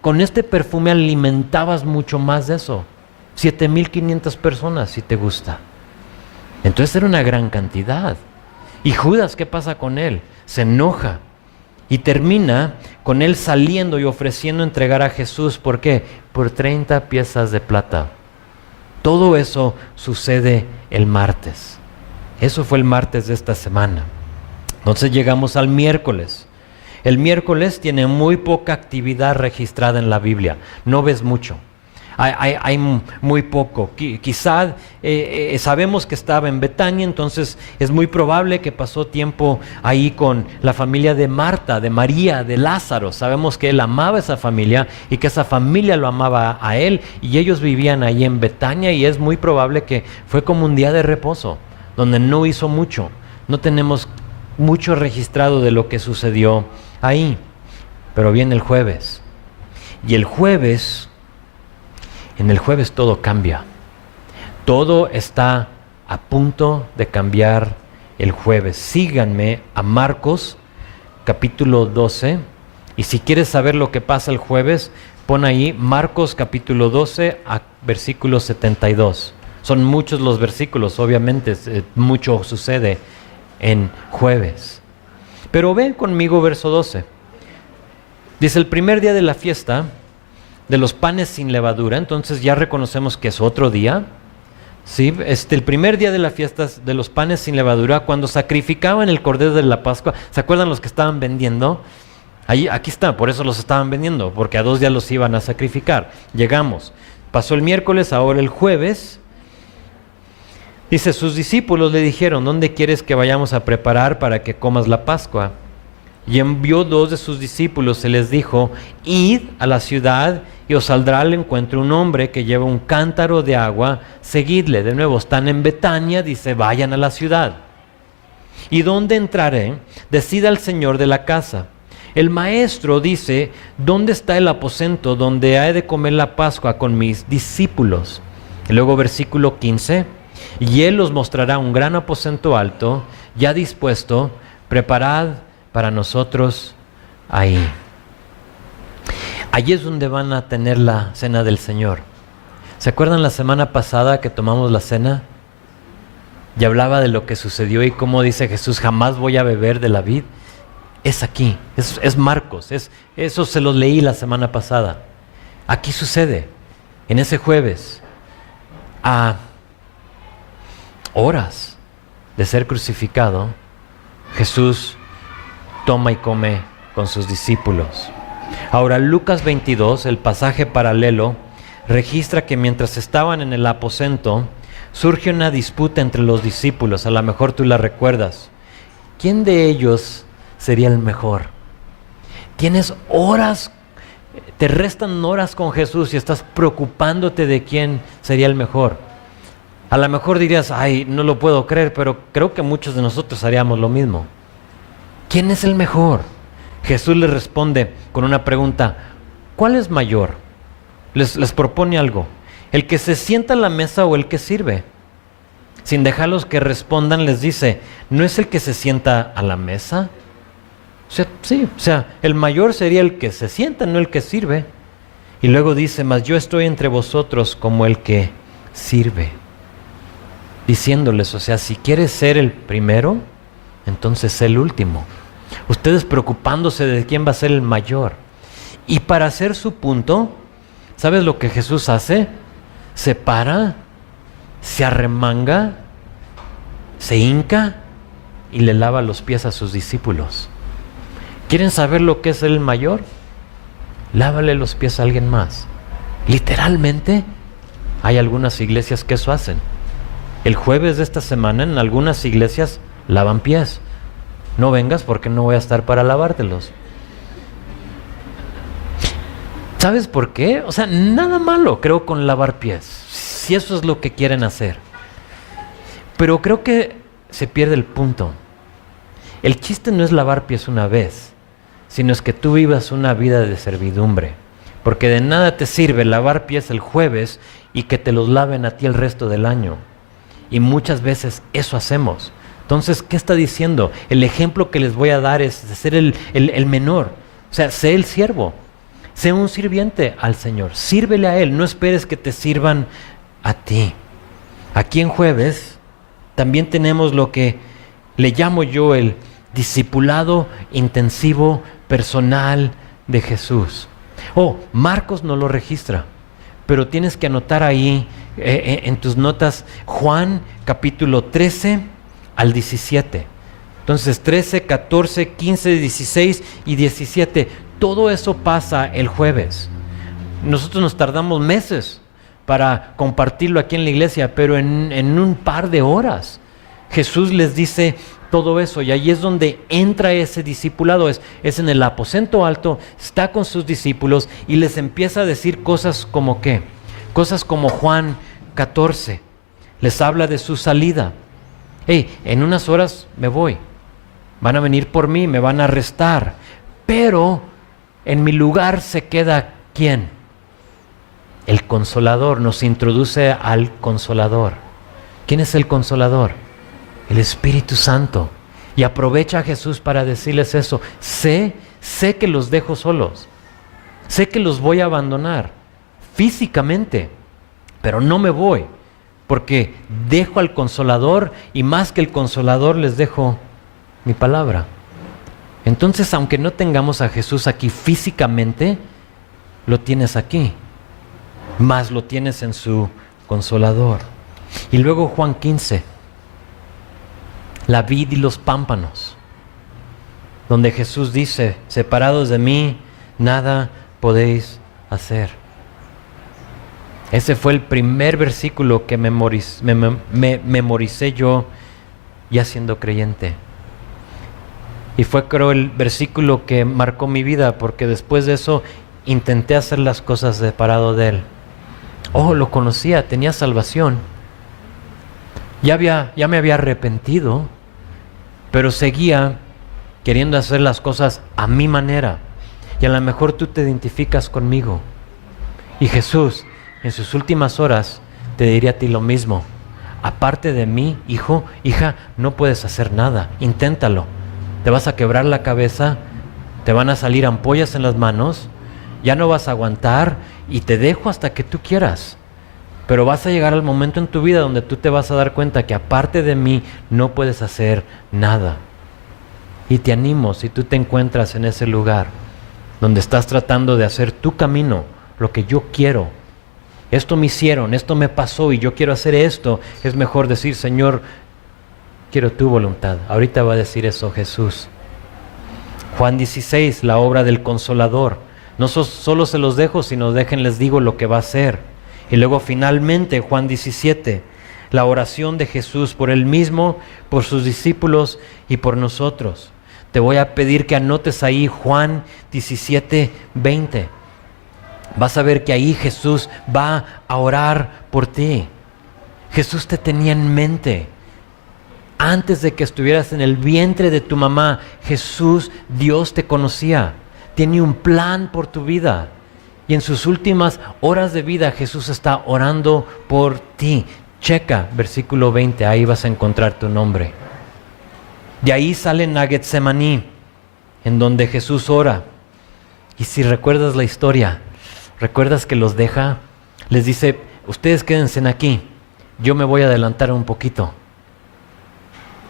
con este perfume alimentabas mucho más de eso. 7,500 personas, si te gusta. Entonces era una gran cantidad. Y Judas, ¿qué pasa con él? Se enoja y termina con él saliendo y ofreciendo entregar a Jesús. ¿Por qué? Por 30 piezas de plata. Todo eso sucede el martes. Eso fue el martes de esta semana. Entonces llegamos al miércoles. El miércoles tiene muy poca actividad registrada en la Biblia. No ves mucho. Hay muy poco. Quizá sabemos que estaba en Betania, entonces es muy probable que pasó tiempo ahí con la familia de Marta, de María, de Lázaro. Sabemos que él amaba a esa familia y que esa familia lo amaba a él, y ellos vivían ahí en Betania, y es muy probable que fue como un día de reposo, donde no hizo mucho. No tenemos mucho registrado de lo que sucedió ahí. Pero viene el jueves. Y en el jueves todo cambia. Todo está a punto de cambiar el jueves. Síganme a Marcos capítulo 12. Y si quieres saber lo que pasa el jueves, pon ahí Marcos capítulo 12 a versículo 72. Son muchos los versículos, obviamente, mucho sucede en jueves. Pero ven conmigo verso 12. Dice: el primer día de la fiesta de los panes sin levadura. Entonces ya reconocemos que es otro día. ¿Sí? El primer día de la fiesta de los panes sin levadura, cuando sacrificaban el cordero de la Pascua. ¿Se acuerdan los que estaban vendiendo? Aquí está, por eso los estaban vendiendo, porque a 2 días los iban a sacrificar. Llegamos, pasó el miércoles, ahora el jueves. Dice: sus discípulos le dijeron: ¿dónde quieres que vayamos a preparar para que comas la Pascua? Y envió 2 de sus discípulos, se les dijo: id a la ciudad y os saldrá al encuentro un hombre que lleva un cántaro de agua, seguidle. De nuevo, están en Betania, dice, vayan a la ciudad. ¿Y dónde entraré? Decida el señor de la casa. El maestro dice, ¿dónde está el aposento donde he de comer la Pascua con mis discípulos? Y luego versículo 15, y él os mostrará un gran aposento alto, ya dispuesto, preparad para nosotros ahí. Allí es donde van a tener la cena del Señor. ¿Se acuerdan la semana pasada que tomamos la cena? Y hablaba de lo que sucedió y cómo dice Jesús, jamás voy a beber de la vid. Es aquí, es Marcos, eso se los leí la semana pasada. Aquí sucede, en ese jueves, a horas de ser crucificado, Jesús toma y come con sus discípulos. Ahora, Lucas 22, el pasaje paralelo, registra que mientras estaban en el aposento, surge una disputa entre los discípulos. A lo mejor tú la recuerdas. ¿Quién de ellos sería el mejor? Tienes horas, te restan horas con Jesús y estás preocupándote de quién sería el mejor. A lo mejor dirías, ay, no lo puedo creer, pero creo que muchos de nosotros haríamos lo mismo. ¿Quién es el mejor? Jesús les responde con una pregunta, ¿cuál es mayor? Les propone algo, ¿el que se sienta a la mesa o el que sirve? Sin dejarlos que respondan, les dice, ¿no es el que se sienta a la mesa? O sea, el mayor sería el que se sienta, no el que sirve. Y luego dice, mas yo estoy entre vosotros como el que sirve. Diciéndoles, o sea, si quieres ser el primero, entonces sé el último. Ustedes preocupándose de quién va a ser el mayor. Y para hacer su punto, ¿sabes lo que Jesús hace? Se para, se arremanga, se hinca y le lava los pies a sus discípulos. ¿Quieren saber lo que es el mayor? Lávale los pies a alguien más. Literalmente, hay algunas iglesias que eso hacen. El jueves de esta semana en algunas iglesias lavan pies. No vengas porque no voy a estar para lavártelos. ¿Sabes por qué? O sea, nada malo creo con lavar pies, si eso es lo que quieren hacer. Pero creo que se pierde el punto. El chiste no es lavar pies una vez, sino es que tú vivas una vida de servidumbre. Porque de nada te sirve lavar pies el jueves y que te los laven a ti el resto del año. Y muchas veces eso hacemos. Entonces, ¿qué está diciendo? El ejemplo que les voy a dar es de ser el menor. O sea, sé el siervo. Sé un sirviente al Señor. Sírvele a Él. No esperes que te sirvan a ti. Aquí en jueves también tenemos lo que le llamo yo el discipulado intensivo personal de Jesús. Marcos no lo registra, pero tienes que anotar ahí en tus notas Juan capítulo 13 al 17. Entonces 13, 14, 15, 16 y 17. Todo eso pasa el jueves. Nosotros nos tardamos meses para compartirlo aquí en la iglesia, pero en un par de horas Jesús les dice todo eso, y ahí es donde entra ese discipulado, es en el aposento alto, está con sus discípulos y les empieza a decir cosas como ¿qué? Cosas como Juan 14, les habla de su salida. En unas horas me voy, van a venir por mí, me van a arrestar, pero en mi lugar se queda ¿quién? El Consolador. Nos introduce al Consolador. ¿Quién es el Consolador? El Espíritu Santo. Y aprovecha a Jesús para decirles eso. Sé que los dejo solos, sé que los voy a abandonar físicamente, pero no me voy, porque dejo al Consolador, y más que el Consolador les dejo mi palabra. Entonces, aunque no tengamos a Jesús aquí físicamente, lo tienes aquí, más lo tienes en su Consolador. Y luego Juan 15, la vid y los pámpanos, donde Jesús dice, separados de mí, nada podéis hacer. Ese fue el primer versículo que memoricé yo ya siendo creyente. Y fue, creo, el versículo que marcó mi vida, porque después de eso intenté hacer las cosas separado de Él. Oh, lo conocía, tenía salvación. Ya me había arrepentido, pero seguía queriendo hacer las cosas a mi manera. Y a lo mejor tú te identificas conmigo. Y Jesús, en sus últimas horas, te diría a ti lo mismo. Aparte de mí, hijo, hija, no puedes hacer nada. Inténtalo. Te vas a quebrar la cabeza, te van a salir ampollas en las manos, ya no vas a aguantar y te dejo hasta que tú quieras. Pero vas a llegar al momento en tu vida donde tú te vas a dar cuenta que aparte de mí no puedes hacer nada. Y te animo, si tú te encuentras en ese lugar donde estás tratando de hacer tu camino, lo que yo quiero, esto me hicieron, esto me pasó y yo quiero hacer esto, es mejor decir, Señor, quiero tu voluntad. Ahorita va a decir eso Jesús. Juan 16, la obra del Consolador. No solo se los dejo, sino les digo lo que va a hacer. Y luego finalmente Juan 17, la oración de Jesús por Él mismo, por sus discípulos y por nosotros. Te voy a pedir que anotes ahí Juan 17, 20. Vas a ver que ahí Jesús va a orar por ti. Jesús te tenía en mente. Antes de que estuvieras en el vientre de tu mamá, Jesús, Dios te conocía. Tiene un plan por tu vida. Y en sus últimas horas de vida Jesús está orando por ti. Checa, versículo 20, ahí vas a encontrar tu nombre. De ahí salen a Getsemaní, en donde Jesús ora. Y si recuerdas la historia, recuerdas que los deja, les dice, ustedes quédense aquí, yo me voy a adelantar un poquito.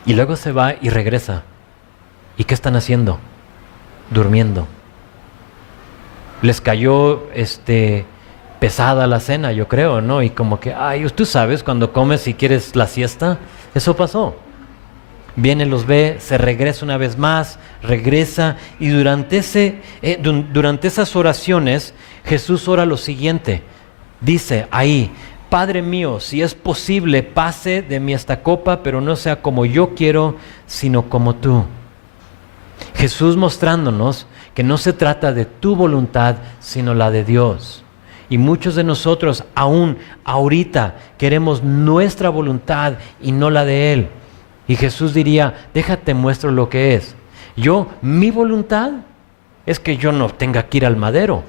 Y luego se va y regresa. ¿Y qué están haciendo? Durmiendo. Les cayó pesada la cena, yo creo, ¿no? Y como que, ay, tú sabes, cuando comes y quieres la siesta, eso pasó. Viene, los ve, se regresa una vez más, regresa, y durante esas oraciones, Jesús ora lo siguiente. Dice ahí, Padre mío, si es posible, pase de mí esta copa, pero no sea como yo quiero, sino como tú. Jesús mostrándonos que no se trata de tu voluntad, sino la de Dios. Y muchos de nosotros aún ahorita queremos nuestra voluntad y no la de Él. Y Jesús diría, déjate muestro lo que es. Mi voluntad es que yo no tenga que ir al madero,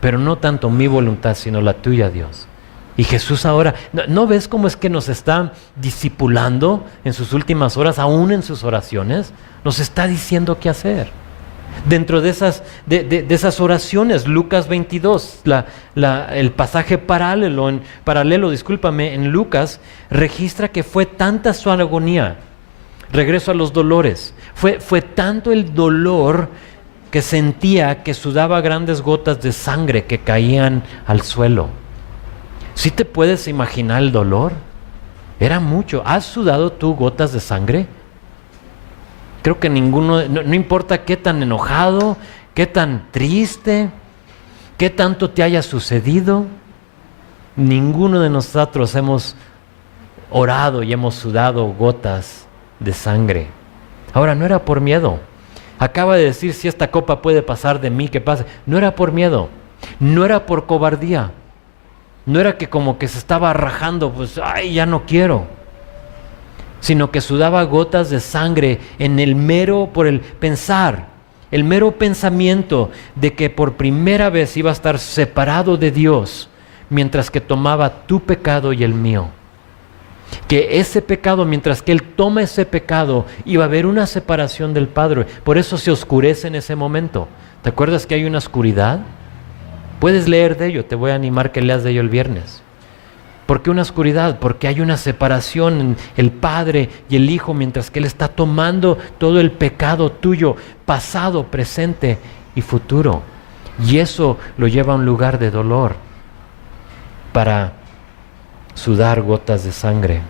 pero no tanto mi voluntad, sino la tuya, Dios. Y Jesús ahora, ¿no ves cómo es que nos está discipulando en sus últimas horas, aún en sus oraciones? Nos está diciendo qué hacer. Dentro de esas oraciones, Lucas 22, el pasaje paralelo, en Lucas, registra que fue tanta su agonía, regreso a los dolores, fue tanto el dolor que sentía que sudaba grandes gotas de sangre que caían al suelo. ¿Sí te puedes imaginar el dolor? Era mucho. ¿Has sudado tú gotas de sangre? Creo que ninguno, no importa qué tan enojado, qué tan triste, qué tanto te haya sucedido, ninguno de nosotros hemos orado y hemos sudado gotas de sangre. Ahora, no era por miedo. Acaba de decir, si esta copa puede pasar de mí, que pase. No era por miedo, no era por cobardía, no era que como que se estaba rajando, pues, ay, ya no quiero. Sino que sudaba gotas de sangre por el pensar, el mero pensamiento de que por primera vez iba a estar separado de Dios, mientras que tomaba tu pecado y el mío. Que ese pecado, mientras que Él toma ese pecado, iba a haber una separación del Padre. Por eso se oscurece en ese momento. ¿Te acuerdas que hay una oscuridad? Puedes leer de ello, te voy a animar que leas de ello el viernes. ¿Por qué una oscuridad? Porque hay una separación en el Padre y el Hijo, mientras que Él está tomando todo el pecado tuyo, pasado, presente y futuro. Y eso lo lleva a un lugar de dolor para sudar gotas de sangre.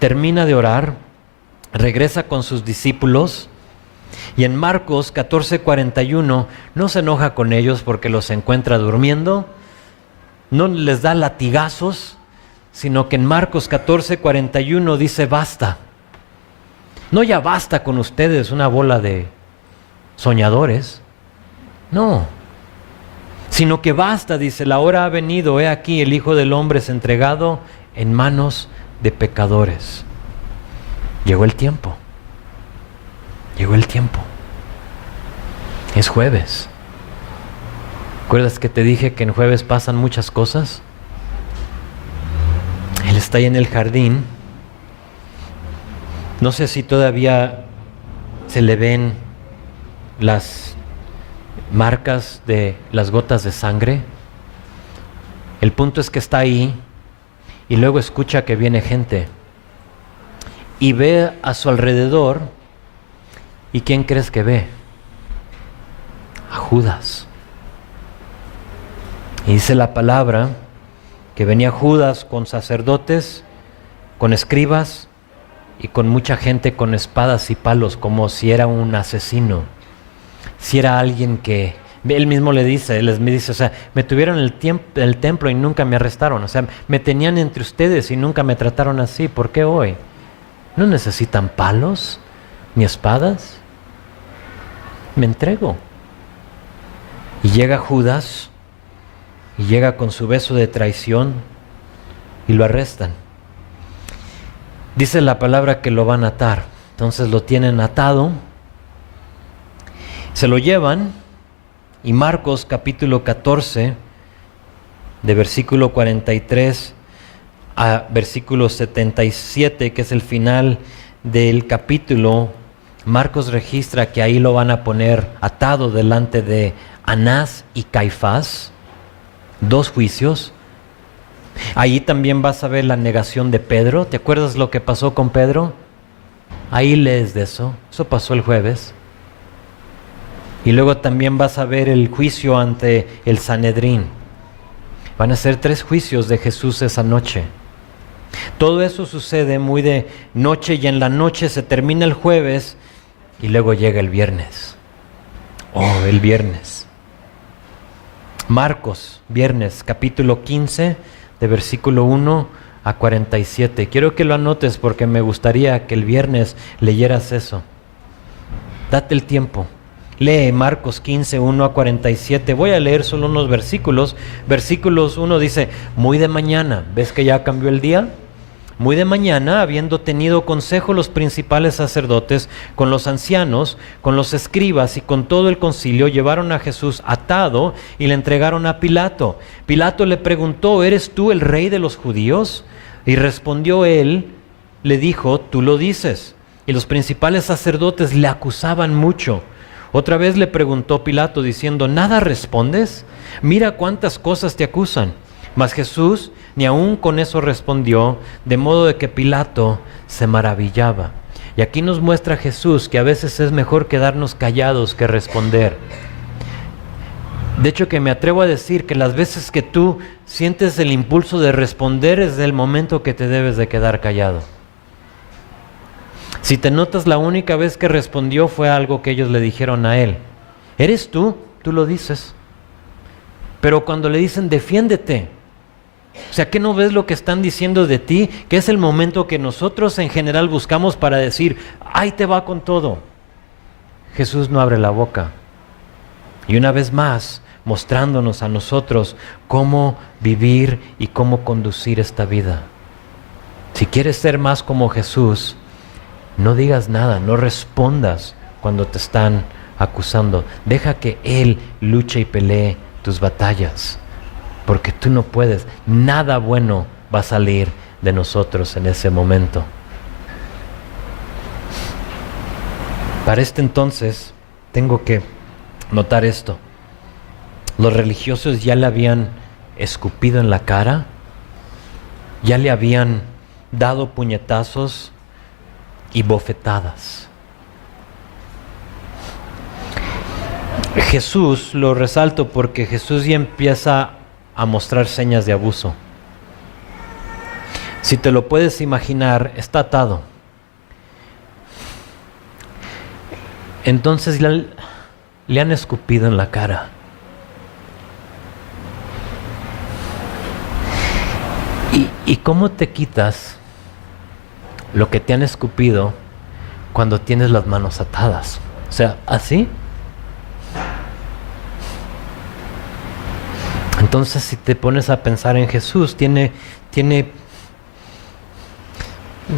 Termina de orar, regresa con sus discípulos y en Marcos 14:41 no se enoja con ellos porque los encuentra durmiendo, no les da latigazos, sino que en Marcos 14:41 dice basta. No, ya basta con ustedes, una bola de soñadores. No, sino que basta, dice, la hora ha venido, he aquí el Hijo del Hombre es entregado en manos de pecadores. Llegó el tiempo. Llegó el tiempo. Es jueves. ¿Recuerdas que te dije que en jueves pasan muchas cosas? Él está ahí en el jardín. No sé si todavía se le ven las marcas de las gotas de sangre. El punto es que está ahí y luego escucha que viene gente y ve a su alrededor. ¿Y quién crees que ve? A Judas. Y dice la palabra que venía Judas con sacerdotes, con escribas y con mucha gente con espadas y palos, como si era un asesino, si era alguien que él mismo les dice, o sea, me tuvieron en el templo y nunca me arrestaron, o sea, me tenían entre ustedes y nunca me trataron así. ¿Por qué hoy? ¿No necesitan palos ni espadas? Me entrego. Y llega Judas y llega con su beso de traición y lo arrestan. Dice la palabra que lo van a atar. Entonces lo tienen atado, se lo llevan, y Marcos capítulo 14, de versículo 43 a versículo 77, que es el final del capítulo, Marcos registra que ahí lo van a poner atado delante de Anás y Caifás, 2 juicios. Ahí también vas a ver la negación de Pedro. ¿Te acuerdas lo que pasó con Pedro? Ahí lees de eso. Eso pasó el jueves. Y luego también vas a ver el juicio ante el Sanedrín. Van a ser 3 juicios de Jesús esa noche. Todo eso sucede muy de noche, y en la noche se termina el jueves y luego llega el viernes. Oh, el viernes. Marcos, viernes, capítulo 15, de versículo 1 a 47. Quiero que lo anotes porque me gustaría que el viernes leyeras eso. Date el tiempo. Lee Marcos 15, 1 a 47. Voy a leer solo unos versículos. Versículos 1 dice, muy de mañana, ¿ves que ya cambió el día? Muy de mañana, habiendo tenido consejo los principales sacerdotes con los ancianos, con los escribas y con todo el concilio, llevaron a Jesús atado y le entregaron a Pilato. Pilato le preguntó, ¿eres tú el rey de los judíos? Y respondió él, le dijo, tú lo dices. Y los principales sacerdotes le acusaban mucho. Otra vez le preguntó Pilato diciendo, ¿nada respondes? Mira cuántas cosas te acusan. Mas Jesús ni aun con eso respondió, de modo de que Pilato se maravillaba. Y aquí nos muestra Jesús que a veces es mejor quedarnos callados que responder. De hecho, que me atrevo a decir que las veces que tú sientes el impulso de responder es el momento que te debes de quedar callado. Si te notas, la única vez que respondió fue algo que ellos le dijeron a él. ¿Eres tú? Tú lo dices. Pero cuando le dicen, defiéndete. O sea, ¿qué no ves lo que están diciendo de ti? Que es el momento que nosotros en general buscamos para decir, ¡ay, te va con todo! Jesús no abre la boca. Y una vez más, mostrándonos a nosotros cómo vivir y cómo conducir esta vida. Si quieres ser más como Jesús, no digas nada, no respondas cuando te están acusando. Deja que Él luche y pelee tus batallas, porque tú no puedes. Nada bueno va a salir de nosotros en ese momento. Para este entonces, tengo que notar esto. Los religiosos ya le habían escupido en la cara, ya le habían dado puñetazos y bofetadas. Jesús, lo resalto porque Jesús ya empieza a mostrar señas de abuso. Si te lo puedes imaginar, está atado. Entonces le han escupido en la cara. ¿Y cómo te quitas lo que te han escupido cuando tienes las manos atadas? O sea, así. Entonces, si te pones a pensar en Jesús, tiene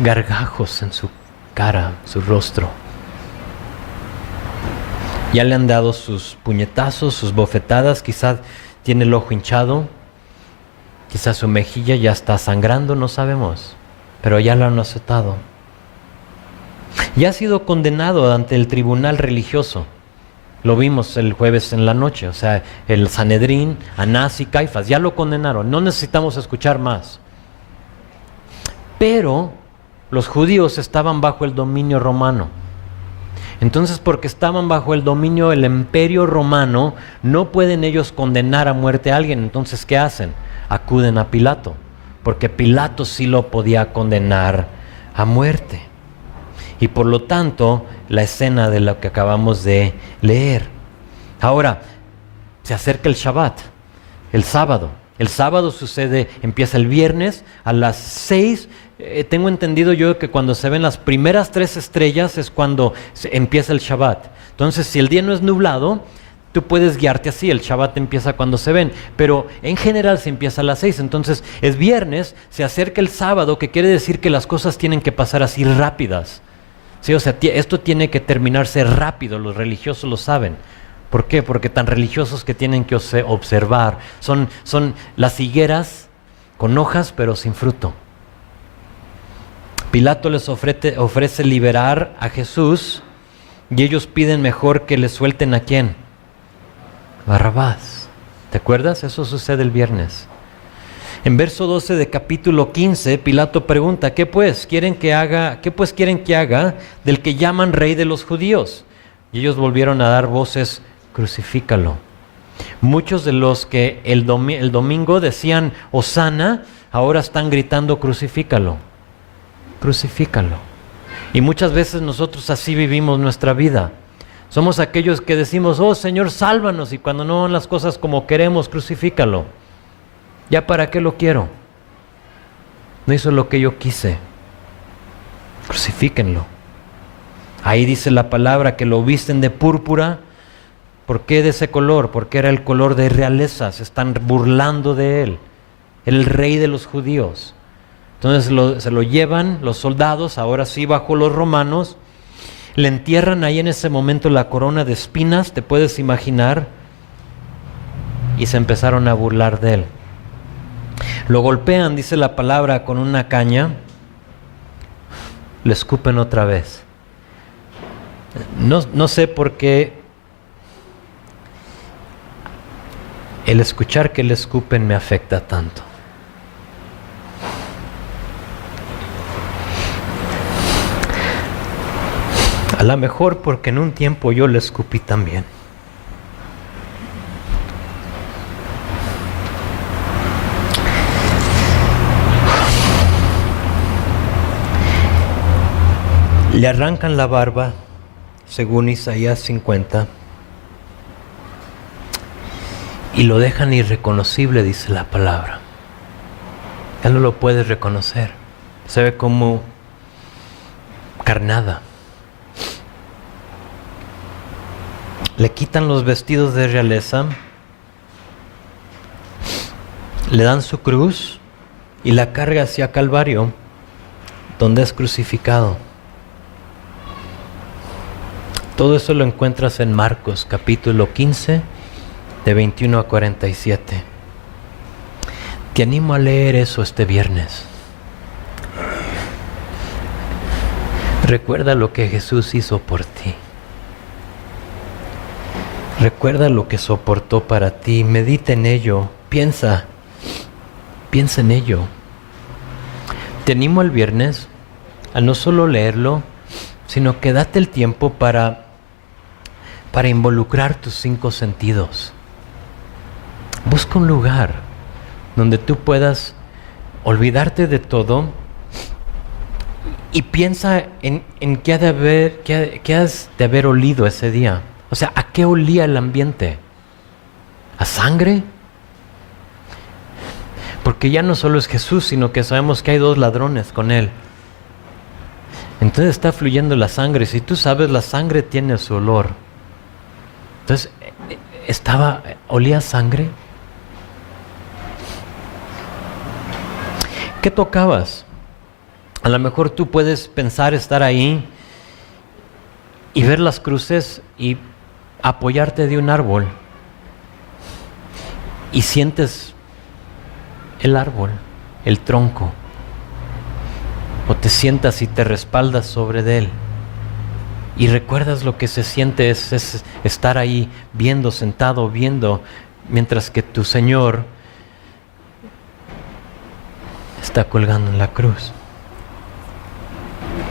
gargajos en su cara, su rostro. Ya le han dado sus puñetazos, sus bofetadas, quizás tiene el ojo hinchado, quizás su mejilla ya está sangrando, no sabemos, pero ya lo han azotado. Ya ha sido condenado ante el tribunal religioso. Lo vimos el jueves en la noche, o sea, el Sanedrín, Anás y Caifás, ya lo condenaron, no necesitamos escuchar más. Pero los judíos estaban bajo el dominio romano. Entonces, porque estaban bajo el dominio del imperio romano, no pueden ellos condenar a muerte a alguien. Entonces, ¿qué hacen? Acuden a Pilato, porque Pilato sí lo podía condenar a muerte. Y por lo tanto, la escena de lo que acabamos de leer. Ahora, se acerca el Shabbat, el sábado. El sábado empieza el viernes a las 6. Tengo entendido yo que cuando se ven las primeras 3 estrellas es cuando empieza el Shabbat. Entonces, si el día no es nublado, tú puedes guiarte así. El Shabbat empieza cuando se ven, pero en general se empieza a las 6. Entonces, es viernes, se acerca el sábado, que quiere decir que las cosas tienen que pasar así rápidas. Sí, o sea, esto tiene que terminarse rápido, los religiosos lo saben. ¿Por qué? Porque tan religiosos que tienen que observar. Son las higueras con hojas pero sin fruto. Pilato les ofrece liberar a Jesús y ellos piden mejor que le suelten ¿a quién? Barrabás. ¿Te acuerdas? Eso sucede el viernes. En verso 12 de capítulo 15, Pilato pregunta, ¿qué pues quieren que haga del que llaman rey de los judíos? Y ellos volvieron a dar voces, crucifícalo. Muchos de los que el domingo decían, Hosana, ahora están gritando, crucifícalo, crucifícalo. Y muchas veces nosotros así vivimos nuestra vida. Somos aquellos que decimos, oh Señor, sálvanos, y cuando no van las cosas como queremos, crucifícalo. ¿Ya para qué lo quiero? No hizo lo que yo quise. Crucifíquenlo. Ahí dice la palabra que lo visten de púrpura. ¿Por qué de ese color? Porque era el color de realeza. Se están burlando de él. El rey de los judíos. Entonces se lo llevan los soldados, ahora sí bajo los romanos. Le entierran ahí en ese momento la corona de espinas, te puedes imaginar. Y se empezaron a burlar de él. Lo golpean, dice la palabra, con una caña. Le escupen otra vez. No sé por qué el escuchar que le escupen me afecta tanto. A lo mejor porque en un tiempo yo le escupí también. Le arrancan la barba, según Isaías 50, y lo dejan irreconocible, dice la palabra. Ya no lo puedes reconocer. Se ve como carnada. Le quitan los vestidos de realeza, le dan su cruz y la carga hacia Calvario, donde es crucificado. Todo eso lo encuentras en Marcos, capítulo 15, de 21 a 47. Te animo a leer eso este viernes. Recuerda lo que Jesús hizo por ti. Recuerda lo que soportó para ti. Medita en ello. Piensa en ello. Te animo el viernes a no solo leerlo, sino que date el tiempo para involucrar tus 5 sentidos. Busca un lugar donde tú puedas olvidarte de todo y piensa en qué has de haber olido ese día. O sea, ¿a qué olía el ambiente? ¿A sangre? Porque ya no solo es Jesús, sino que sabemos que hay 2 ladrones con él. Entonces está fluyendo la sangre. Si tú sabes, la sangre tiene su olor. Entonces, ¿olía sangre? ¿Qué tocabas? A lo mejor tú puedes pensar estar ahí y ver las cruces y apoyarte de un árbol y sientes el árbol, el tronco, o te sientas y te respaldas sobre de él y recuerdas lo que se siente es estar ahí viendo, sentado, viendo, mientras que tu Señor está colgando en la cruz.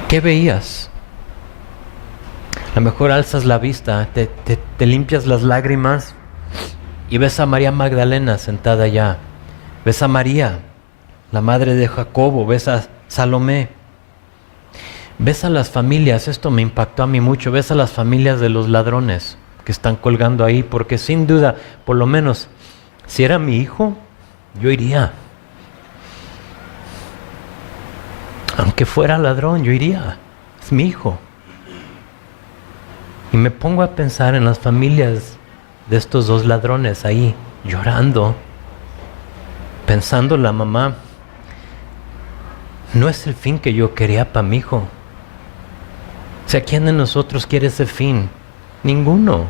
¿Qué veías? A lo mejor alzas la vista, te limpias las lágrimas y ves a María Magdalena sentada allá. Ves a María, la madre de Jacobo, ves a Salomé. Ves a las familias, esto me impactó a mí mucho, ves a las familias de los ladrones que están colgando ahí, porque sin duda, por lo menos, si era mi hijo, yo iría. Aunque fuera ladrón, yo iría. Es mi hijo. Y me pongo a pensar en las familias de estos dos ladrones ahí, llorando, pensando la mamá, no es el fin que yo quería para mi hijo. O sea, ¿quién de nosotros quiere ese fin? Ninguno.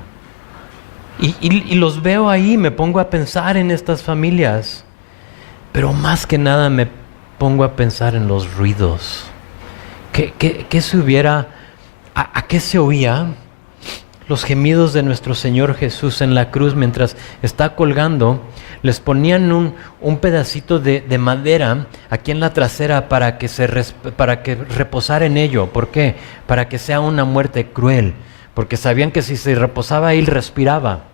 Y los veo ahí, me pongo a pensar en estas familias, pero más que nada me pongo a pensar en los ruidos. ¿Qué se hubiera, a qué se oía? Los gemidos de nuestro Señor Jesús en la cruz mientras está colgando. Les ponían un pedacito de madera aquí en la trasera para que reposara en ello. ¿Por qué? Para que sea una muerte cruel. Porque sabían que si se reposaba ahí, respiraba.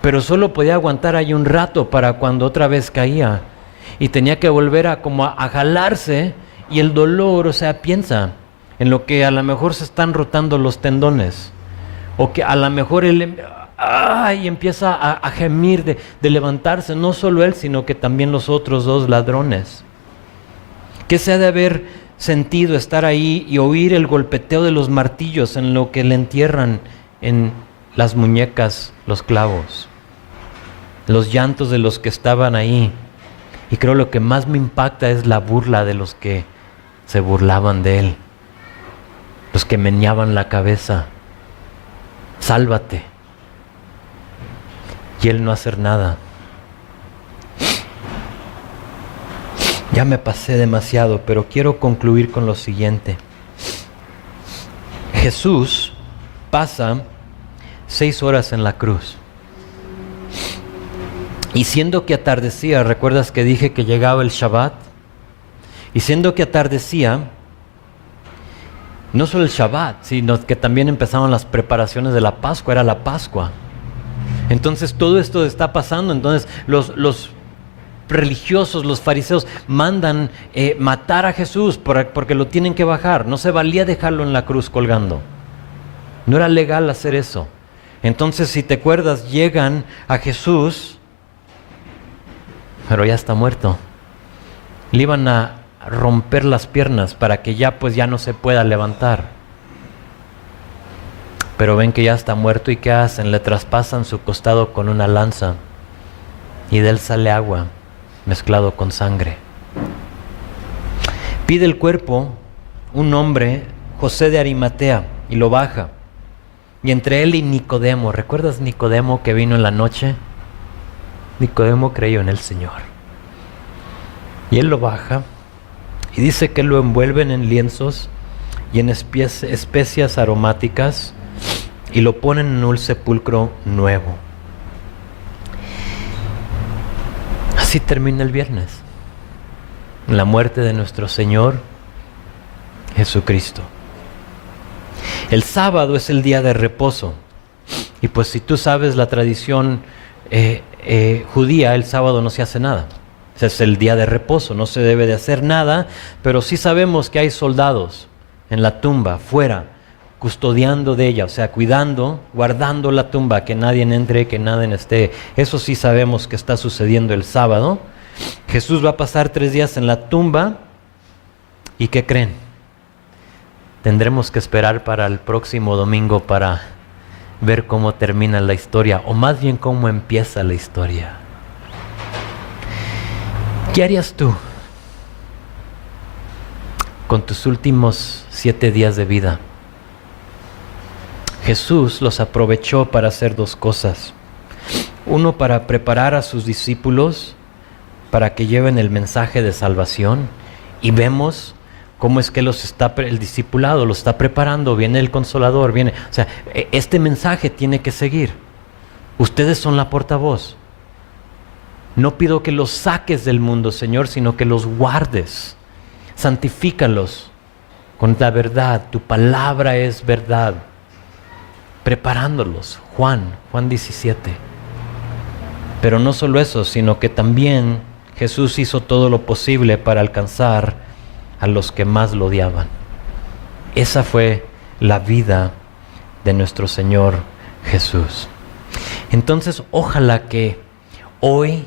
Pero solo podía aguantar ahí un rato para cuando otra vez caía. Y tenía que volver a jalarse, y el dolor, o sea, piensa en lo que a lo mejor se están rotando los tendones, o que a lo mejor él empieza a gemir de levantarse, no solo él, sino que también los otros dos ladrones. ¿Qué se ha de haber sentido estar ahí y oír el golpeteo de los martillos en lo que le entierran en las muñecas los clavos? Los llantos de los que estaban ahí. Y creo lo que más me impacta es la burla de los que se burlaban de él. Los que meneaban la cabeza. Sálvate. Y él no hacer nada. Ya me pasé demasiado, pero quiero concluir con lo siguiente. Jesús pasa 6 horas en la cruz. Y siendo que atardecía, ¿recuerdas que dije que llegaba el Shabbat? Y siendo que atardecía, no solo el Shabbat, sino que también empezaban las preparaciones de la Pascua, era la Pascua. Entonces todo esto está pasando, entonces los religiosos, los fariseos, mandan matar a Jesús porque lo tienen que bajar. No se valía dejarlo en la cruz colgando. No era legal hacer eso. Entonces, si te acuerdas, llegan a Jesús, pero ya está muerto. Le iban a romper las piernas para que ya no se pueda levantar. Pero ven que ya está muerto, y ¿qué hacen? Le traspasan su costado con una lanza, y de él sale agua mezclado con sangre. Pide el cuerpo un hombre, José de Arimatea, y lo baja. Y entre él y Nicodemo, ¿recuerdas Nicodemo que vino en la noche? Nicodemo creyó en el Señor. Y él lo baja, y dice que lo envuelven en lienzos y en especias aromáticas, y lo ponen en un sepulcro nuevo. Así termina el viernes, la muerte de nuestro Señor Jesucristo. El sábado es el día de reposo, y pues si tú sabes la tradición judía, el sábado no se hace nada. Ese es el día de reposo, no se debe de hacer nada, pero sí sabemos que hay soldados en la tumba, fuera, custodiando de ella, o sea, cuidando, guardando la tumba, que nadie entre, que nadie esté. Eso sí sabemos que está sucediendo el sábado. Jesús va a pasar 3 días en la tumba, ¿y qué creen? Tendremos que esperar para el próximo domingo para ver cómo termina la historia, o más bien cómo empieza la historia. ¿Qué harías tú con tus últimos 7 días de vida? Jesús los aprovechó para hacer 2 cosas. Uno, para preparar a sus discípulos para que lleven el mensaje de salvación. Y vemos cómo es que el discipulado los está preparando. Viene el Consolador, o sea, este mensaje tiene que seguir. Ustedes son la portavoz. No pido que los saques del mundo, Señor, sino que los guardes. Santifícalos con la verdad. Tu palabra es verdad. Preparándolos. Juan 17. Pero no solo eso, sino que también Jesús hizo todo lo posible para alcanzar a los que más lo odiaban. Esa fue la vida de nuestro Señor Jesús. Entonces, ojalá que hoy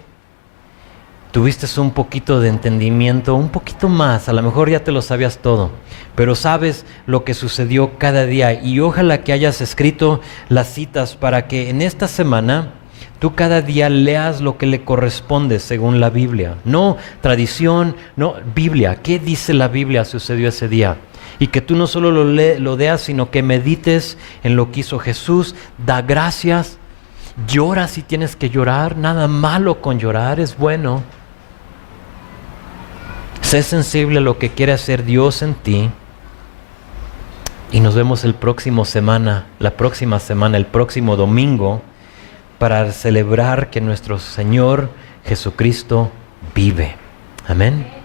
tuviste un poquito de entendimiento, un poquito más, a lo mejor ya te lo sabías todo, pero sabes lo que sucedió cada día, y ojalá que hayas escrito las citas para que en esta semana tú cada día leas lo que le corresponde según la Biblia. No tradición, no Biblia. ¿Qué dice la Biblia sucedió ese día? Y que tú no solo lo leas, sino que medites en lo que hizo Jesús, da gracias, llora si tienes que llorar, nada malo con llorar, es bueno. Sé sensible a lo que quiere hacer Dios en ti. Y nos vemos la próxima semana, el próximo domingo, para celebrar que nuestro Señor Jesucristo vive. Amén.